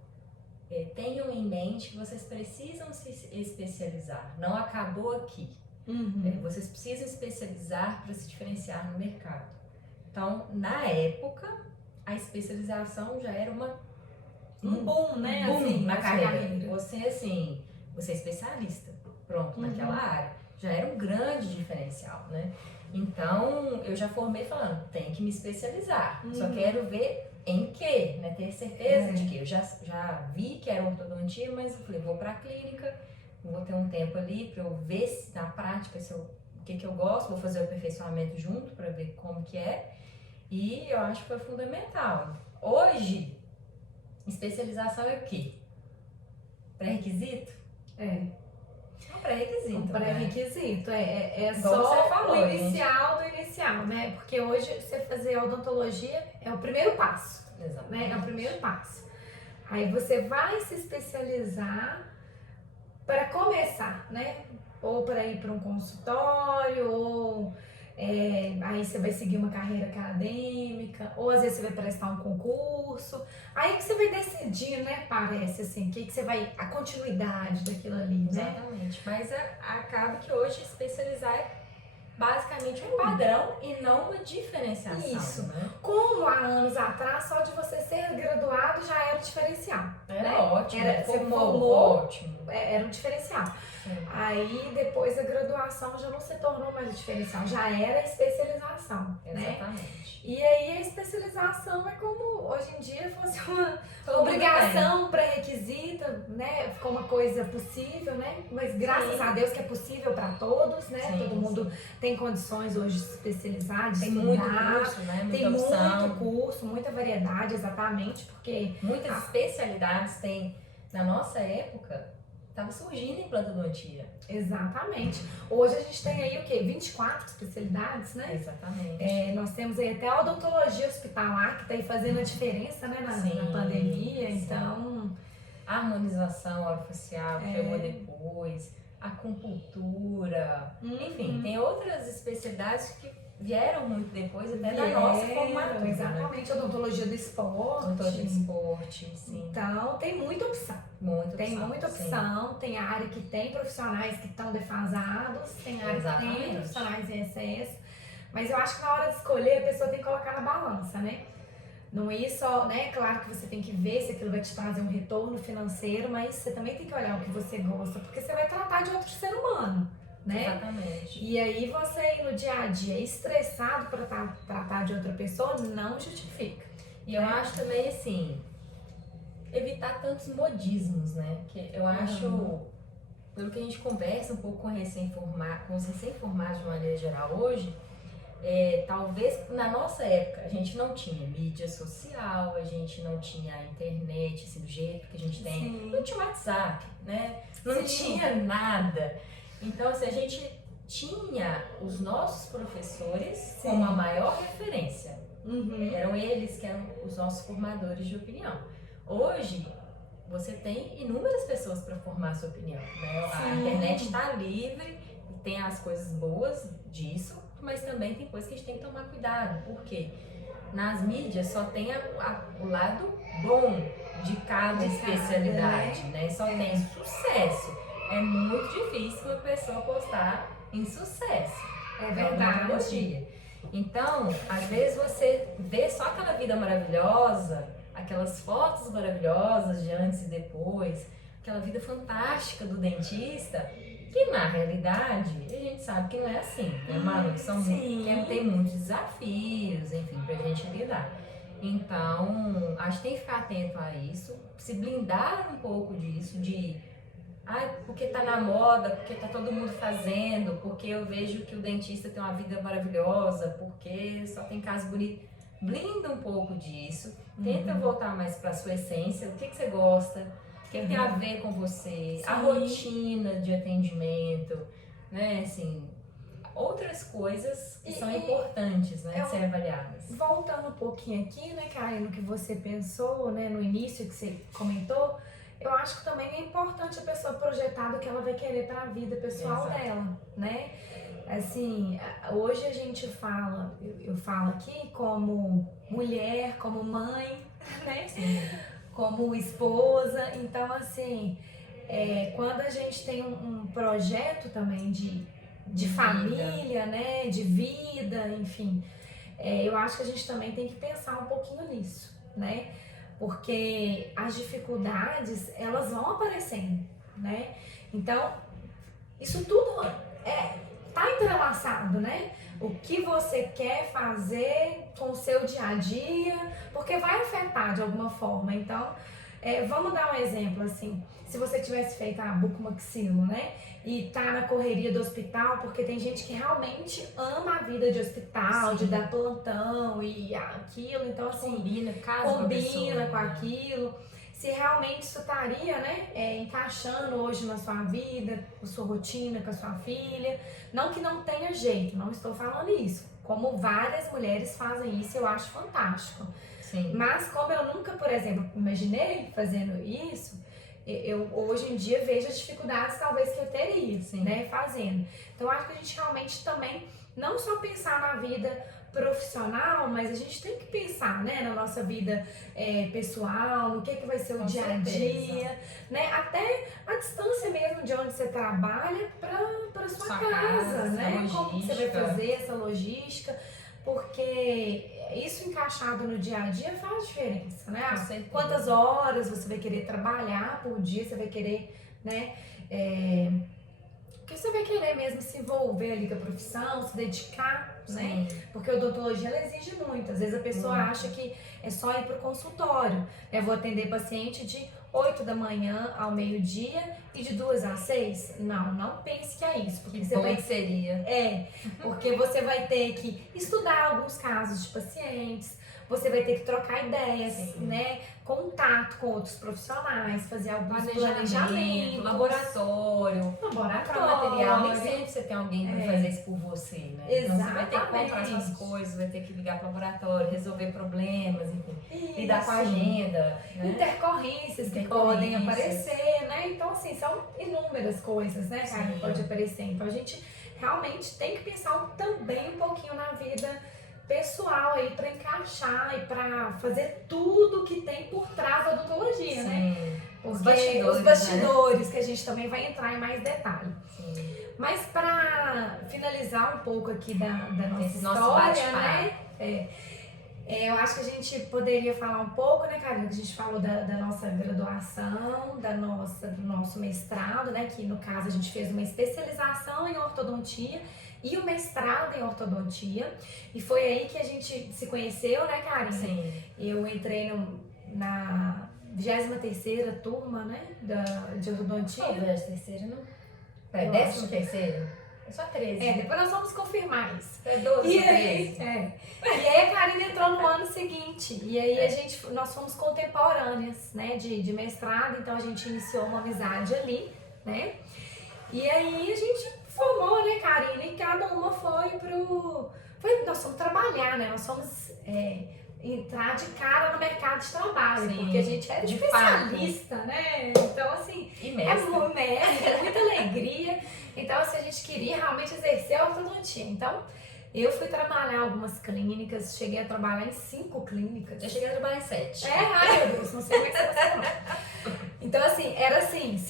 tenham em mente que vocês precisam se especializar, não acabou aqui. Vocês precisam especializar para se diferenciar no mercado. Então, na época, a especialização já era um boom, né? Um boom assim, na carreira. Você é especialista, pronto, naquela área. Já era um grande diferencial, né? Então, eu já formei falando, tem que me especializar. Só quero ver em quê, né? Ter certeza de que eu já vi que era ortodontia, mas eu falei, vou para a clínica, vou ter um tempo ali para eu ver se na prática o que eu gosto, vou fazer o aperfeiçoamento junto para ver como que é. E eu acho que foi fundamental. Hoje, especialização é o quê? Pré-requisito? Um pré-requisito. Um pré-requisito, é Igual só você falou, o inicial do inicial, né? Porque hoje você fazer odontologia é o primeiro passo, Exatamente. né? É o primeiro passo. Aí você vai se especializar para começar, né? Ou para ir para um consultório, ou aí você vai seguir uma carreira acadêmica, ou às vezes você vai prestar um concurso. Aí que você vai decidir, né? Parece assim, que você vai, a continuidade daquilo ali, né? Exatamente. Mas acaba que hoje especializar é basicamente um padrão e não uma diferenciação. Isso. Né? Como há anos atrás, só de você ser graduado já era o diferencial. Era né? ótimo. Você formou, ótimo. Era um diferencial. Sim. Aí depois da graduação já não se tornou mais o diferencial, já era a especialização. Exatamente. Né? E aí a especialização é como hoje em dia fosse uma Todo obrigação pré-requisita, né? Ficou uma coisa possível, né? Mas graças a Deus que é possível para todos, né? Sim, todo mundo tem condições hoje de se especializar, de tem estudar. muito curso, né? Muita Tem opção. muito curso, muita variedade, exatamente, porque muitas especialidades tem. Na nossa época, estava surgindo implantodontia. Exatamente. Hoje a gente tem aí o quê? 24 especialidades, né? Exatamente. Nós temos aí até a odontologia hospitalar, que está aí fazendo a diferença, né, na pandemia. Sim. Então, A harmonização orofacial que chegou depois, a acupuntura, enfim, tem outras especialidades que vieram muito depois, até da nossa formatura. Exatamente, odontologia do esporte. Odontologia do esporte, sim. Então, tem muita opção. Tem muita opção, tem área que tem profissionais que estão defasados, tem área que tem profissionais em excesso, mas eu acho que na hora de escolher a pessoa tem que colocar na balança, né? Não ir só, né? Claro que você tem que ver se aquilo vai te trazer um retorno financeiro, mas você também tem que olhar o que você gosta, porque você vai tratar de outro ser humano, né? Exatamente. E aí você ir no dia a dia estressado para tratar de outra pessoa não justifica. E eu acho também assim, evitar tantos modismos, né? Que eu acho, pelo que a gente conversa um pouco com os recém-formados de maneira geral hoje, talvez na nossa época a gente não tinha mídia social, a gente não tinha a internet assim, do jeito que a gente tem, não tinha WhatsApp, né? Não tinha nada. Então, assim, a gente tinha os nossos professores como a maior referência. Eram eles que eram os nossos formadores de opinião. Hoje, você tem inúmeras pessoas para formar a sua opinião, né? A internet está livre, tem as coisas boas disso, mas também tem coisas que a gente tem que tomar cuidado, porque nas mídias só tem o lado bom de cada especialidade, né? Só tem sucesso. É muito difícil uma pessoa postar insucesso. É verdade. Então, às vezes você vê só aquela vida maravilhosa, aquelas fotos maravilhosas de antes e depois, aquela vida fantástica do dentista, que na realidade a gente sabe que não é assim, né, Manu? Tem muitos desafios, enfim, pra gente lidar. Então, acho que tem que ficar atento a isso, se blindar um pouco disso, porque tá na moda, porque tá todo mundo fazendo, porque eu vejo que o dentista tem uma vida maravilhosa, porque só tem caso bonito. Blinda um pouco disso, tenta voltar mais pra sua essência, o que você gosta, o que tem a ver com você, a rotina de atendimento, né, assim, outras coisas que são importantes, né, de serem avaliadas. Voltando um pouquinho aqui, né, Karen, no que você pensou, né, no início que você comentou, eu acho que também é importante a pessoa projetar o que ela vai querer para a vida pessoal dela, né? Assim, hoje a gente fala, eu falo aqui como mulher, como mãe, né? Como esposa, então assim, quando a gente tem um projeto também de família, né? De vida, enfim, eu acho que a gente também tem que pensar um pouquinho nisso, né? Porque as dificuldades, elas vão aparecendo, né? Então, isso tudo tá entrelaçado, né? O que você quer fazer com o seu dia a dia, porque vai afetar de alguma forma. Então, vamos dar um exemplo, assim, se você tivesse feito a bucomaxilo, né? E tá na correria do hospital, porque tem gente que realmente ama a vida de hospital, de dar plantão e aquilo, então assim, combina com aquilo. se realmente isso estaria, né, encaixando hoje na sua vida, com a sua rotina, com a sua filha. Não que não tenha jeito, não estou falando isso. Como várias mulheres fazem isso, eu acho fantástico. Sim. Mas como eu nunca, por exemplo, imaginei fazendo isso, eu hoje em dia vejo as dificuldades talvez que eu teria, né, fazendo. Então acho que a gente realmente também não só pensar na vida profissional, mas a gente tem que pensar, né, na nossa vida pessoal, no que vai ser o dia a dia, né, até a distância mesmo de onde você trabalha para sua casa, né, como você vai fazer essa logística, porque isso encaixado no dia a dia faz diferença, né? Quantas horas você vai querer trabalhar por dia, você vai querer, né? Porque você vai querer mesmo se envolver ali com a profissão, se dedicar, né? Porque a odontologia ela exige muito. Às vezes a pessoa acha que é só ir pro consultório. Eu vou atender paciente de 8 da manhã ao meio-dia e de 2 às 6. Não pense que é isso. Porque você vai seria. Porque você vai ter que estudar alguns casos de pacientes, você vai ter que trocar ideias, né? Contato com outros profissionais, fazer alguns planejamentos, laboratório, material, nem sempre você tem alguém para fazer isso por você, né? Então você vai ter que comprar suas coisas, vai ter que ligar para o laboratório, resolver problemas, enfim, lidar com a agenda, né? Intercorrências que podem aparecer, né? Então, assim, são inúmeras coisas, né, cara, que pode aparecer. Então a gente realmente tem que pensar também um pouquinho na vida pessoal aí para encaixar e para fazer tudo que tem por trás da odontologia, né? Porque os bastidores, né? Que a gente também vai entrar em mais detalhe. Mas para finalizar um pouco aqui da nossa história, né? Eu acho que a gente poderia falar um pouco, né, Karina? Que a gente falou da nossa graduação, do nosso mestrado, né? Que no caso a gente fez uma especialização em ortodontia e o mestrado em ortodontia. E foi aí que a gente se conheceu, né, Karina? Sim. Eu entrei na 23ª turma, né, de ortodontia. Não, 23ª, não? É 13º? É só 13. Depois nós vamos confirmar isso. É 12, e aí, E aí a Karina entrou no ano seguinte. E aí nós fomos contemporâneas, né, de mestrado. Então a gente iniciou uma amizade ali, né? E aí a gente formou, né, Karina? E cada uma nós fomos trabalhar, né? Nós fomos entrar de cara no mercado de trabalho. Sim, porque a gente era especialista, né? Então, assim, muita alegria. Então, assim, a gente queria realmente exercer a ortodontia. Então, eu fui trabalhar algumas clínicas, cheguei a trabalhar em 5 clínicas. Eu cheguei a trabalhar em 7. Ai meu Deus, não sei como é que você não. Então, assim, era assim,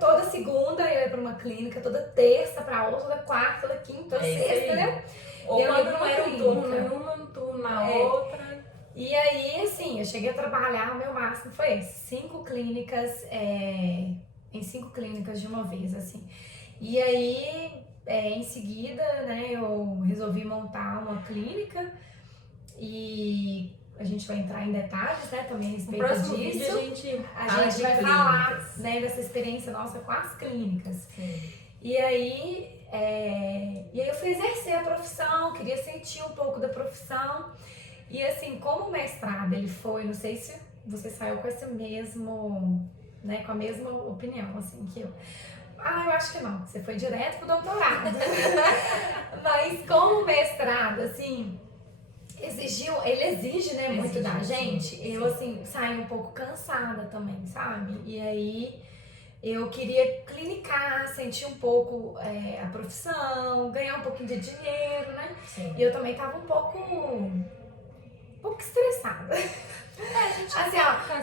toda segunda eu ia pra uma clínica, toda terça pra outra, toda quarta, toda quinta, toda sexta, né? Ou quando não era um turno na outra. E aí, assim, eu cheguei a trabalhar, o meu máximo foi esse, 5 clínicas, em 5 clínicas de uma vez, assim. E aí, em seguida, né, eu resolvi montar uma clínica e a gente vai entrar em detalhes, né, também a respeito disso. No próximo vídeo a gente vai falar, né, dessa experiência nossa com as clínicas. Sim. E aí eu fui exercer a profissão, queria sentir um pouco da profissão. E assim, como o mestrado ele foi, não sei se você saiu com esse mesmo, né, com a mesma opinião, assim, que eu. Eu acho que não, você foi direto pro doutorado. Mas como o mestrado, assim, ele exige, né, muito da gente. Sim. Eu, assim, saí um pouco cansada também, sabe? E aí eu queria clinicar, sentir um pouco a profissão, ganhar um pouquinho de dinheiro, né? Sim. E eu também tava um pouco estressada. Assim,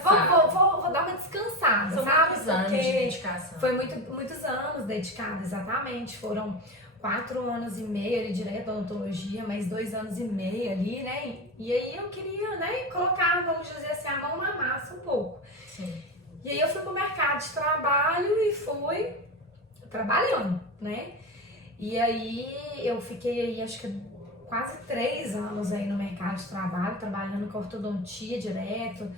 vou dar uma descansada, São sabe? muitos anos de dedicação. Foi muitos anos dedicados, exatamente. Foram 4 anos e meio ali direto à odontologia, mais 2 anos e meio ali, né? E aí eu queria, né, colocar, vamos dizer assim, a mão na massa um pouco. Sim. E aí eu fui pro mercado de trabalho e fui trabalhando, né? E aí eu fiquei aí, acho que quase 3 anos aí no mercado de trabalho, trabalhando com ortodontia direto,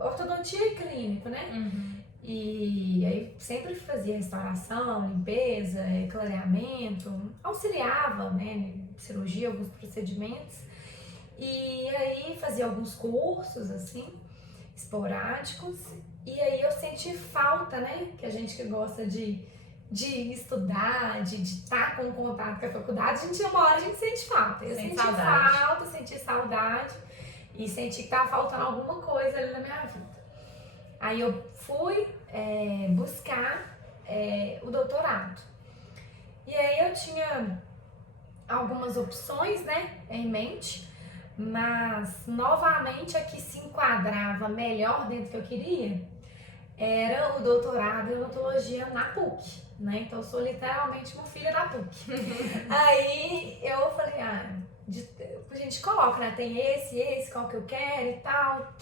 ortodontia e clínico, né? Uhum. E aí sempre fazia restauração, limpeza, clareamento, auxiliava, né, cirurgia, alguns procedimentos. E aí fazia alguns cursos, assim, esporádicos. E aí eu senti falta, né? Que a gente que gosta de estudar, de estar com contato com a faculdade, a gente uma hora a gente sente falta. Eu senti falta, senti saudade e senti que tava faltando alguma coisa ali na minha vida. Aí eu fui buscar o doutorado. E aí eu tinha algumas opções, né, em mente, mas novamente a que se enquadrava melhor dentro do que eu queria era o doutorado em odontologia na PUC, né? Então eu sou literalmente uma filha da PUC. Aí eu falei, a gente coloca, né? Tem esse, qual que eu quero e tal,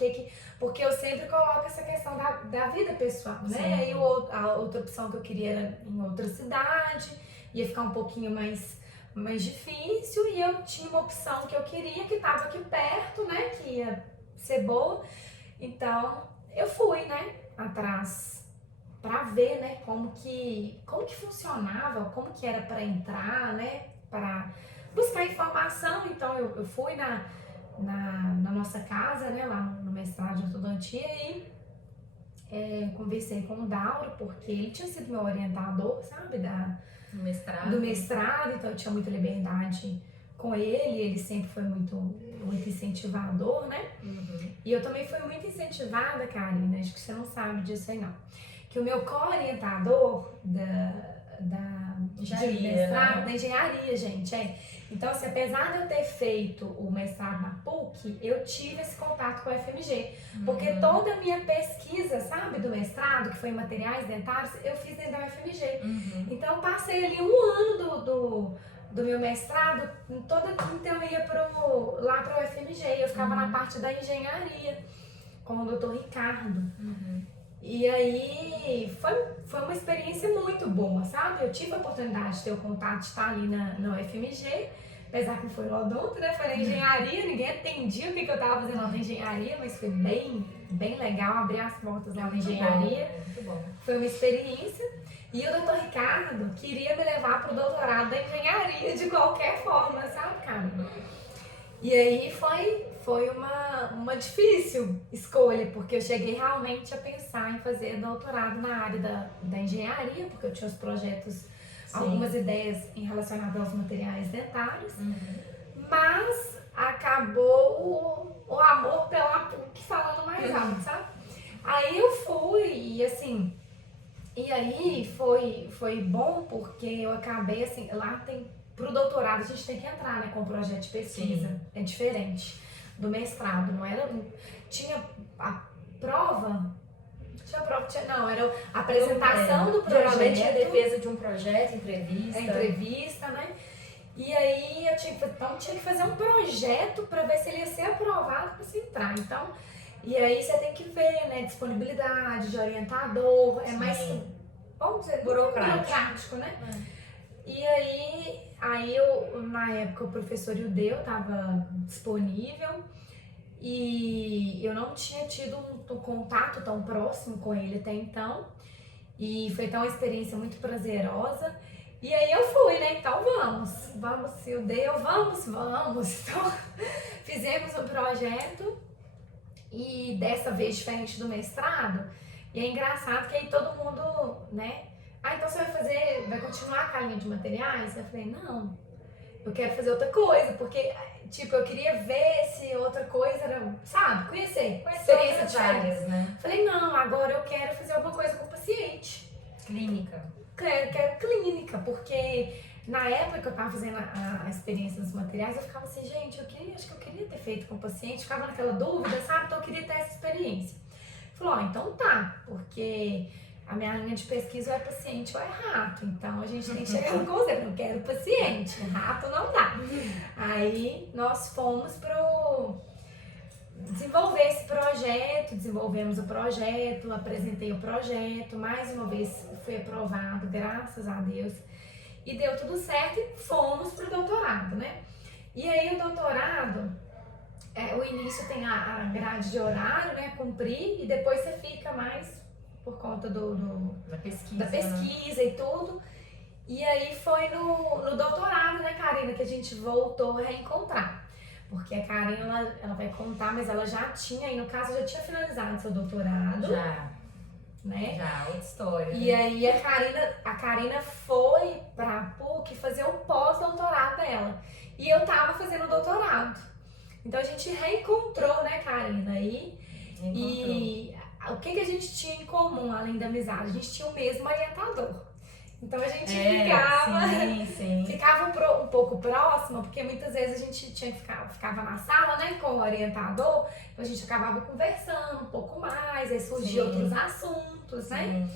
porque eu sempre coloco essa questão da vida pessoal, né? Sim. Aí a outra opção que eu queria era em outra cidade, ia ficar um pouquinho mais difícil, e eu tinha uma opção que eu queria, que estava aqui perto, né? Que ia ser boa. Então eu fui, né? Atrás para ver, né? Como que funcionava, como que era para entrar, né? Para buscar informação. Então eu fui na nossa casa, né? Lá no mestrado de ortodontia e conversei com o Dauro, porque ele tinha sido meu orientador, sabe? Do mestrado, então eu tinha muita liberdade com ele sempre foi muito incentivador, né? Uhum. E eu também fui muito incentivada, Karina, acho que você não sabe disso aí não, que o meu co-orientador mestrado, da engenharia, gente, Então, assim, apesar de eu ter feito o mestrado na PUC, eu tive esse contato com o FMG, porque toda a minha pesquisa, sabe, do mestrado, que foi em materiais dentários, eu fiz dentro da UFMG. Então, eu passei ali 1 ano do meu mestrado, toda quinta eu ia lá para o UFMG, eu ficava na parte da engenharia, com o Dr. Ricardo. E aí foi uma experiência muito boa, sabe? Eu tive a oportunidade de ter o contato, de estar ali na UFMG, apesar que não foi no odonto, né? Foi na engenharia, ninguém entendia o que eu estava fazendo lá na engenharia, mas foi bem legal abrir as portas lá na engenharia. Muito bom. Foi uma experiência. E o Dr. Ricardo queria me levar para o doutorado da engenharia de qualquer forma, sabe, cara? E aí foi uma difícil escolha, porque eu cheguei realmente a pensar em fazer doutorado na área da engenharia, porque eu tinha os projetos, algumas ideias relacionadas aos materiais dentários, mas acabou o amor pela PUC falando mais alto, sabe? Aí eu fui e assim, e aí foi bom porque eu acabei assim, lá pro doutorado a gente tem que entrar, né, com o projeto de pesquisa. Sim. É diferente do mestrado, não era... Tinha a prova... Era a apresentação do projeto. Geralmente a defesa de um projeto, entrevista, né? E aí eu tinha que fazer um projeto para ver se ele ia ser aprovado para você entrar. Então, e aí você tem que ver, né, disponibilidade de orientador, mais, vamos dizer, burocrático, né? E aí eu, na época, o professor Ildeu estava disponível e eu não tinha tido um contato tão próximo com ele até então. E foi então uma experiência muito prazerosa. E aí eu fui, né? Então vamos, Ildeu, vamos. Então, fizemos um projeto e dessa vez diferente do mestrado. E é engraçado que aí todo mundo, né? Então você vai continuar com a linha de materiais? Eu falei, não, eu quero fazer outra coisa, porque, tipo, eu queria ver se outra coisa era, sabe, conhecer experiência de áreas, né? Falei, não, agora eu quero fazer alguma coisa com o paciente. Clínica. Quero clínica, porque na época que eu tava fazendo a experiência dos materiais, eu ficava assim, gente, acho que eu queria ter feito com o paciente, ficava naquela dúvida, sabe? Então eu queria ter essa experiência. Falou, então tá, porque... A minha linha de pesquisa ou é paciente ou é rato. Então a gente tem que chegar no conceito. Eu quero paciente, rato não dá. Aí nós fomos desenvolver esse projeto, desenvolvemos o projeto, apresentei o projeto, mais uma vez fui aprovado, graças a Deus. E deu tudo certo e fomos pro doutorado, né? E aí o doutorado, o início tem a grade de horário, né? Cumprir, e depois você fica mais... por conta da pesquisa, né? E tudo. E aí foi no doutorado, né, Karina, que a gente voltou a reencontrar. Porque a Karina, ela vai contar, mas ela já tinha, e no caso já tinha finalizado seu doutorado. né? Já, outra história. E aí a Karina foi pra PUC fazer o pós-doutorado dela. E eu tava fazendo o doutorado. Então a gente reencontrou, né, Karina? E o que a gente tinha em comum, além da amizade? A gente tinha o mesmo orientador. Então a gente ficava um pouco próxima, porque muitas vezes a gente ficava na sala, né, com o orientador, então a gente acabava conversando um pouco mais, aí surgiam outros assuntos, né?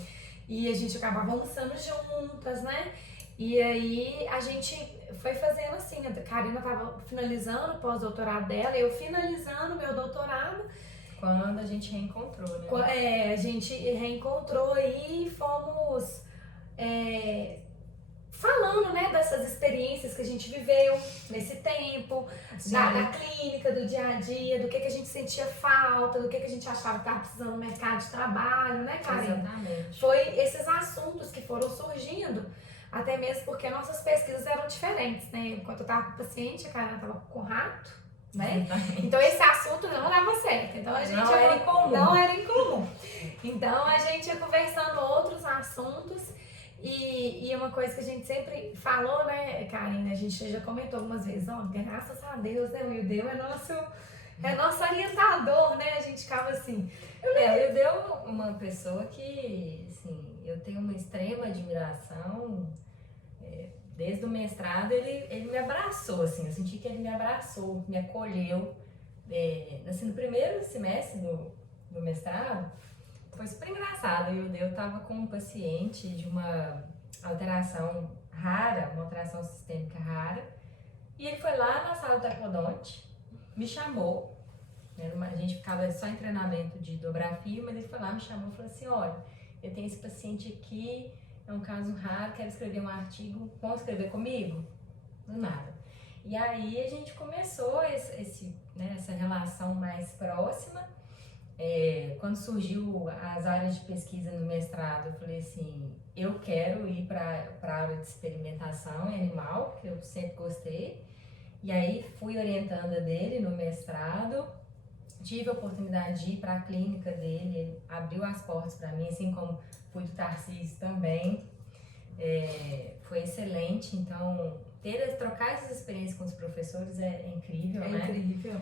E a gente acabava almoçando juntas, né? E aí a gente foi fazendo assim, a Karina estava finalizando o pós-doutorado dela, eu finalizando meu doutorado. Quando a gente reencontrou, né? A gente reencontrou e fomos falando, né, dessas experiências que a gente viveu nesse tempo, da clínica, do dia a dia, do que a gente sentia falta, do que a gente achava que estava precisando no mercado de trabalho, né, Karina? Exatamente. Foi esses assuntos que foram surgindo, até mesmo porque nossas pesquisas eram diferentes, né? Enquanto eu estava com o paciente, a Karina estava com rato, né? Então esse assunto não dava certo. Então a gente não era em comum. Então a gente ia conversando outros assuntos e uma coisa que a gente sempre falou, né, Karina? A gente já comentou algumas vezes, ó, graças a Deus, né? O Ildeu é nosso orientador, né? A gente ficava assim. O Ildeu é uma pessoa que, assim, eu tenho uma extrema admiração. Desde o mestrado ele me abraçou, assim, eu senti que ele me abraçou, me acolheu. Assim, no primeiro semestre do mestrado, foi super engraçado. Eu estava com um paciente de uma alteração rara, uma alteração sistêmica rara, e ele foi lá na sala do ortodonte, me chamou, a gente ficava só em treinamento de dobrafio, mas ele foi lá, me chamou e falou assim, olha, eu tenho esse paciente aqui, é um caso raro, quero escrever um artigo, vão escrever comigo? Do nada. E aí a gente começou essa relação mais próxima. Quando surgiu as áreas de pesquisa no mestrado, eu falei assim, eu quero ir para a área de experimentação em animal, que eu sempre gostei. E aí fui orientanda dele no mestrado, tive a oportunidade de ir para a clínica dele, ele abriu as portas para mim, assim como fui do Tarcísio também. Foi excelente, então trocar essas experiências com os professores é incrível, né? Incrível.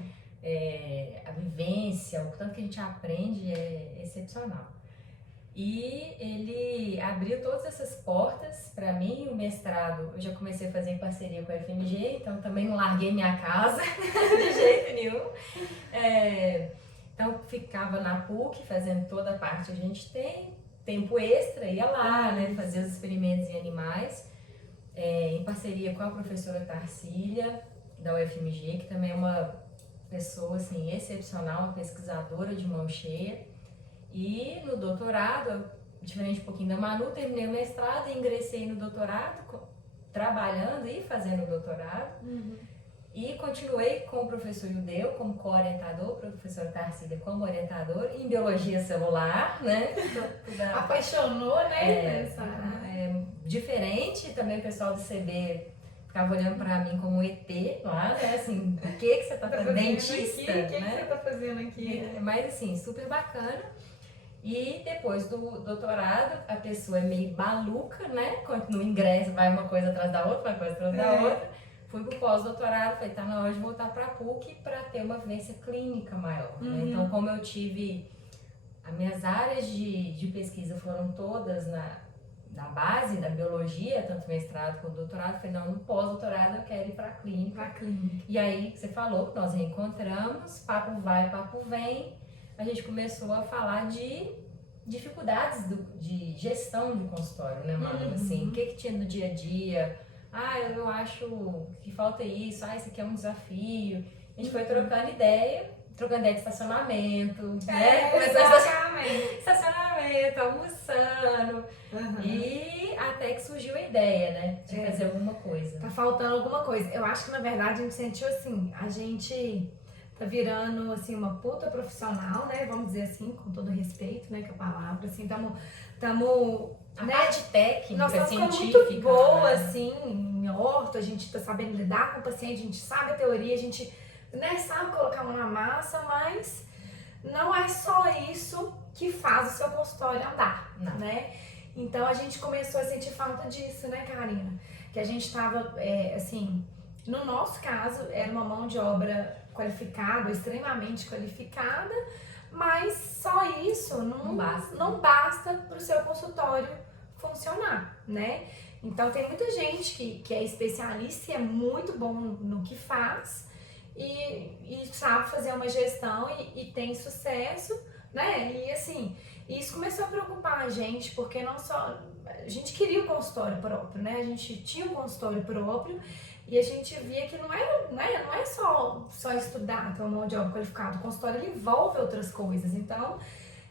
A vivência, o tanto que a gente aprende é excepcional. E ele abriu todas essas portas para mim. O mestrado eu já comecei a fazer em parceria com a FMG, então também não larguei minha casa de jeito nenhum. Então ficava na PUC fazendo toda a parte que a gente tem, tempo extra, ia lá, né, fazer os experimentos em animais, em parceria com a professora Tarsília, da UFMG, que também é uma pessoa assim, excepcional, uma pesquisadora de mão cheia. E no doutorado, diferente um pouquinho da Manu, terminei o mestrado e ingressei no doutorado, trabalhando e fazendo o doutorado. E continuei com o professor Ildeu como co-orientador, professora Tarsília como orientadora, em biologia celular, né? Apaixonou, né? Diferente, também o pessoal do CB ficava olhando pra mim como um ET lá, né? Assim, o que você tá fazendo? Dentista, aqui? né? O que você tá fazendo aqui? Mas assim, super bacana. E depois do doutorado, a pessoa é meio maluca, né? Quando no ingresso vai uma coisa atrás da outra, uma coisa atrás da outra. Fui pro pós-doutorado, falei, tá na hora de voltar pra PUC para ter uma vivência clínica maior. Né? Então, como eu tive... As minhas áreas de pesquisa foram todas na base da biologia, tanto mestrado quanto doutorado. Falei, não, no pós-doutorado eu quero ir pra clínica. E aí, você falou, nós reencontramos, papo vai, papo vem. A gente começou a falar de dificuldades de gestão de consultório, né, Manu? Assim, o que tinha no dia a dia? Eu acho que falta isso, isso aqui é um desafio. A gente foi trocando ideia de estacionamento, né? Estacionamento, almoçando. E até que surgiu a ideia, né? De fazer alguma coisa. Tá faltando alguma coisa. Eu acho que, na verdade, a gente sentiu assim, a gente tá virando, assim, uma puta profissional, né? Vamos dizer assim, com todo respeito, né? Com a palavra, assim, tamo a parte técnica, nós científica, muito boa, né? assim, em orto, a gente tá sabendo lidar com o paciente, a gente sabe a teoria, a gente, né, sabe colocar a mão na massa, mas não é só isso que faz o seu consultório andar, Não. né? Então a gente começou a sentir falta disso, né, Karina? Que a gente estava, assim, no nosso caso, era uma mão de obra qualificada, extremamente qualificada, mas só isso não basta para o seu consultório funcionar, né? Então tem muita gente que é especialista e é muito bom no que faz e sabe fazer uma gestão e tem sucesso, né? E assim, isso começou a preocupar a gente, porque não só a gente queria o consultório próprio, né? A gente tinha um consultório próprio e a gente via que não é só estudar, ter uma mão de obra qualificada. O consultório ele envolve outras coisas. Então,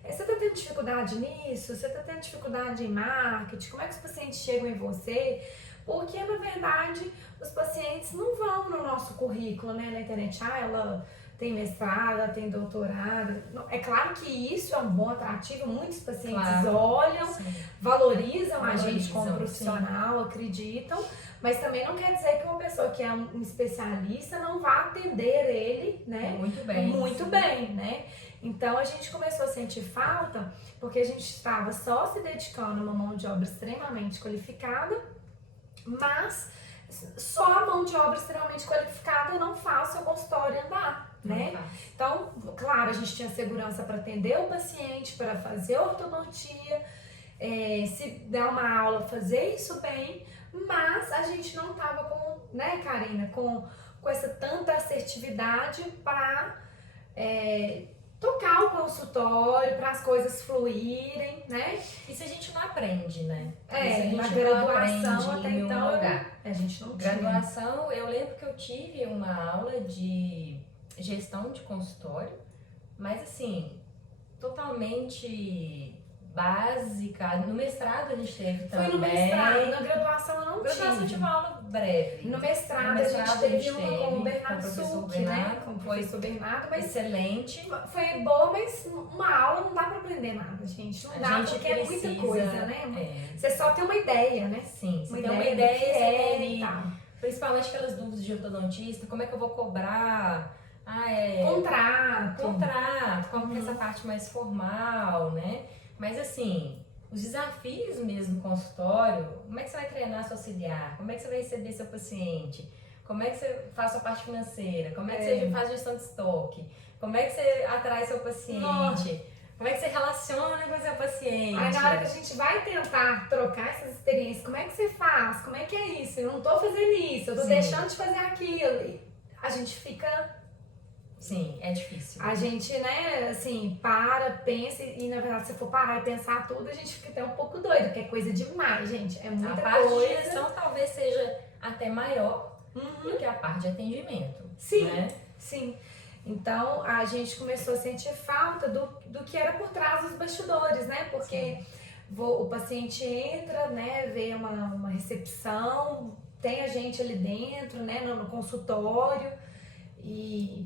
você está tendo dificuldade nisso? Você está tendo dificuldade em marketing? Como é que os pacientes chegam em você? Porque, na verdade, os pacientes não vão no nosso currículo, né, na internet. Ela tem mestrado, ela tem doutorado. É claro que isso é um bom atrativo. Muitos pacientes olham, valorizam a gente como profissional, acreditam. Mas também não quer dizer que uma pessoa que é um especialista não vá atender ele, né? Muito bem, né? Então a gente começou a sentir falta porque a gente estava só se dedicando a uma mão de obra extremamente qualificada, mas só a mão de obra extremamente qualificada não faz o seu consultório andar, né? Então, claro, a gente tinha segurança para atender o paciente, para fazer ortodontia, se der uma aula, fazer isso bem, mas a gente não tava com, né, Karina, com essa tanta assertividade para tocar o consultório, para as coisas fluírem, né? Isso a gente não aprende, né? Na graduação até então a gente não tinha. Graduação, eu lembro que eu tive uma aula de gestão de consultório, mas assim, totalmente básica. No mestrado a gente teve também. Foi no mestrado, na graduação eu não tive. Na graduação eu tive uma aula breve. No mestrado a gente teve uma com o Bernardo Succhi, né? Com o professor Bernardo, mas excelente. Foi boa, mas uma aula não dá pra aprender nada, gente. Não dá, porque é muita coisa, né? Você só tem uma ideia, né? Sim, você tem uma ideia e principalmente aquelas dúvidas de ortodontista, como é que eu vou cobrar? Contrato, como que é essa parte mais formal, né? Mas assim, os desafios mesmo no consultório, como é que você vai treinar seu auxiliar? Como é que você vai receber seu paciente? Como é que você faz a sua parte financeira? Como é que você faz gestão de estoque? Como é que você atrai seu paciente? Nossa. Como é que você relaciona com o seu paciente? Aí na hora que a gente vai tentar trocar essas experiências, como é que você faz? Como é que é isso? Eu não tô fazendo isso, eu tô deixando de fazer aquilo. A gente fica... Sim, é difícil. A gente, né, assim, pensa e na verdade se for parar e pensar tudo, a gente fica até um pouco doido, porque é coisa demais, gente. É muita coisa. A parte de gestão talvez seja até maior do que a parte de atendimento. Sim, né? Sim. Então a gente começou a sentir falta do que era por trás dos bastidores, né? Porque o paciente entra, né, vê uma recepção, tem a gente ali dentro, né, no consultório e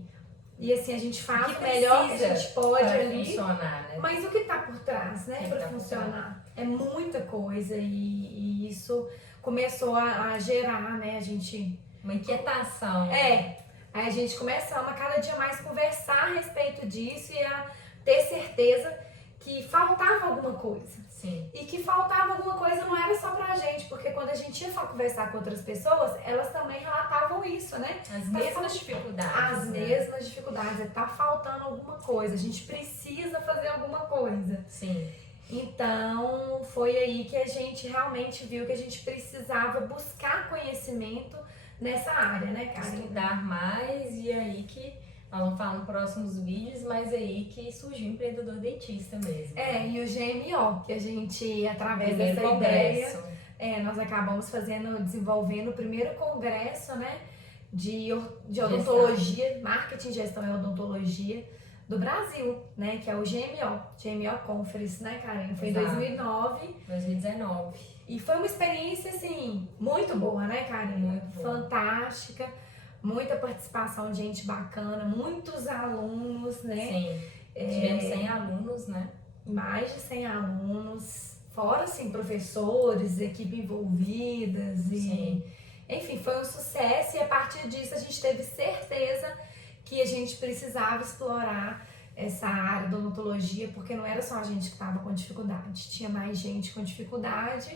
assim, a gente faz o melhor que a gente pode ali, funcionar, né? mas o que tá por trás, né, para funcionar? É muita coisa e isso começou a gerar, né, a gente... Uma inquietação. Aí a gente começamos a cada dia mais conversar a respeito disso e a ter certeza que faltava alguma coisa. Sim. E que faltava alguma coisa não era só pra gente, porque quando a gente ia conversar com outras pessoas, elas também relatavam isso, né? As mesmas dificuldades. As mesmas dificuldades. Tá faltando alguma coisa, a gente precisa fazer alguma coisa. Sim. Então, foi aí que a gente realmente viu que a gente precisava buscar conhecimento nessa área, né, cara? Estudar mais e aí que... Nós vamos falar nos próximos vídeos, mas aí que surgiu o empreendedor dentista mesmo. E o GMO, que a gente, através dessa ideia, nós acabamos desenvolvendo o primeiro congresso, né, de odontologia, marketing, gestão e odontologia do Brasil, né, que é o GMO Conference, né, Karen? Foi em 2009. 2019. E foi uma experiência, assim, muito boa, né, Karen? Muito boa. Fantástica. Muita participação de gente bacana, muitos alunos, né? Sim, tivemos 100 alunos, né? Mais de 100 alunos, fora, assim, professores, equipe envolvidas Sim. Enfim, foi um sucesso e a partir disso a gente teve certeza que a gente precisava explorar essa área da odontologia, porque não era só a gente que estava com dificuldade, tinha mais gente com dificuldade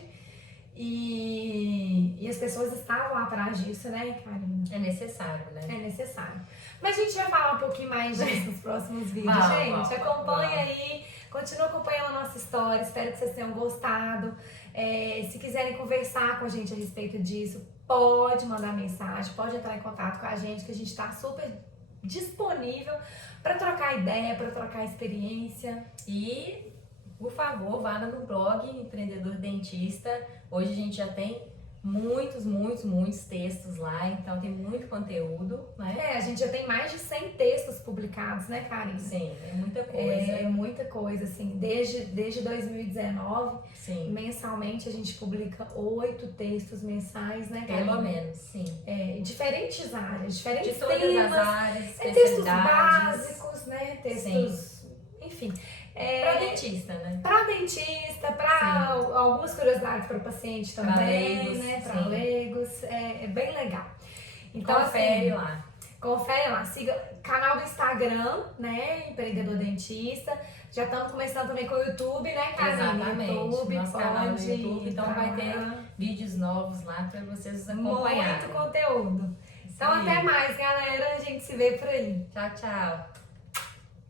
e as pessoas estavam atrás disso, né, Karina? É necessário, né? É necessário. Mas a gente vai falar um pouquinho mais disso nos próximos vídeos, gente. Acompanha aí, continua acompanhando a nossa história, espero que vocês tenham gostado. Se quiserem conversar com a gente a respeito disso, pode mandar mensagem, pode entrar em contato com a gente, que a gente está super disponível para trocar ideia, para trocar experiência. E, por favor, vá no blog Empreendedor Dentista. Hoje a gente já tem muitos textos lá, então tem muito conteúdo, né? A gente já tem mais de 100 textos publicados, né, Karina? Sim, é muita coisa. É muita coisa, assim, desde 2019, sim, mensalmente a gente publica 8 textos mensais, né, Karina? Pelo menos, sim. Diferentes áreas, diferentes de todas temas, as áreas, textos básicos, né, textos, enfim. Para dentista, né? Para dentista, para algumas curiosidades para o paciente também, pra leigos, né? Para leigos, é bem legal. Então, confere assim, lá. Confere lá, siga o canal do Instagram, né? Empreendedor Dentista. Já estamos começando também com o YouTube, né, Karina? Exatamente. YouTube, nosso canal no YouTube, então vai ter lá. vídeos novos lá para vocês acompanharem. Muito conteúdo. Então, até mais, galera. A gente se vê por aí. Tchau, tchau.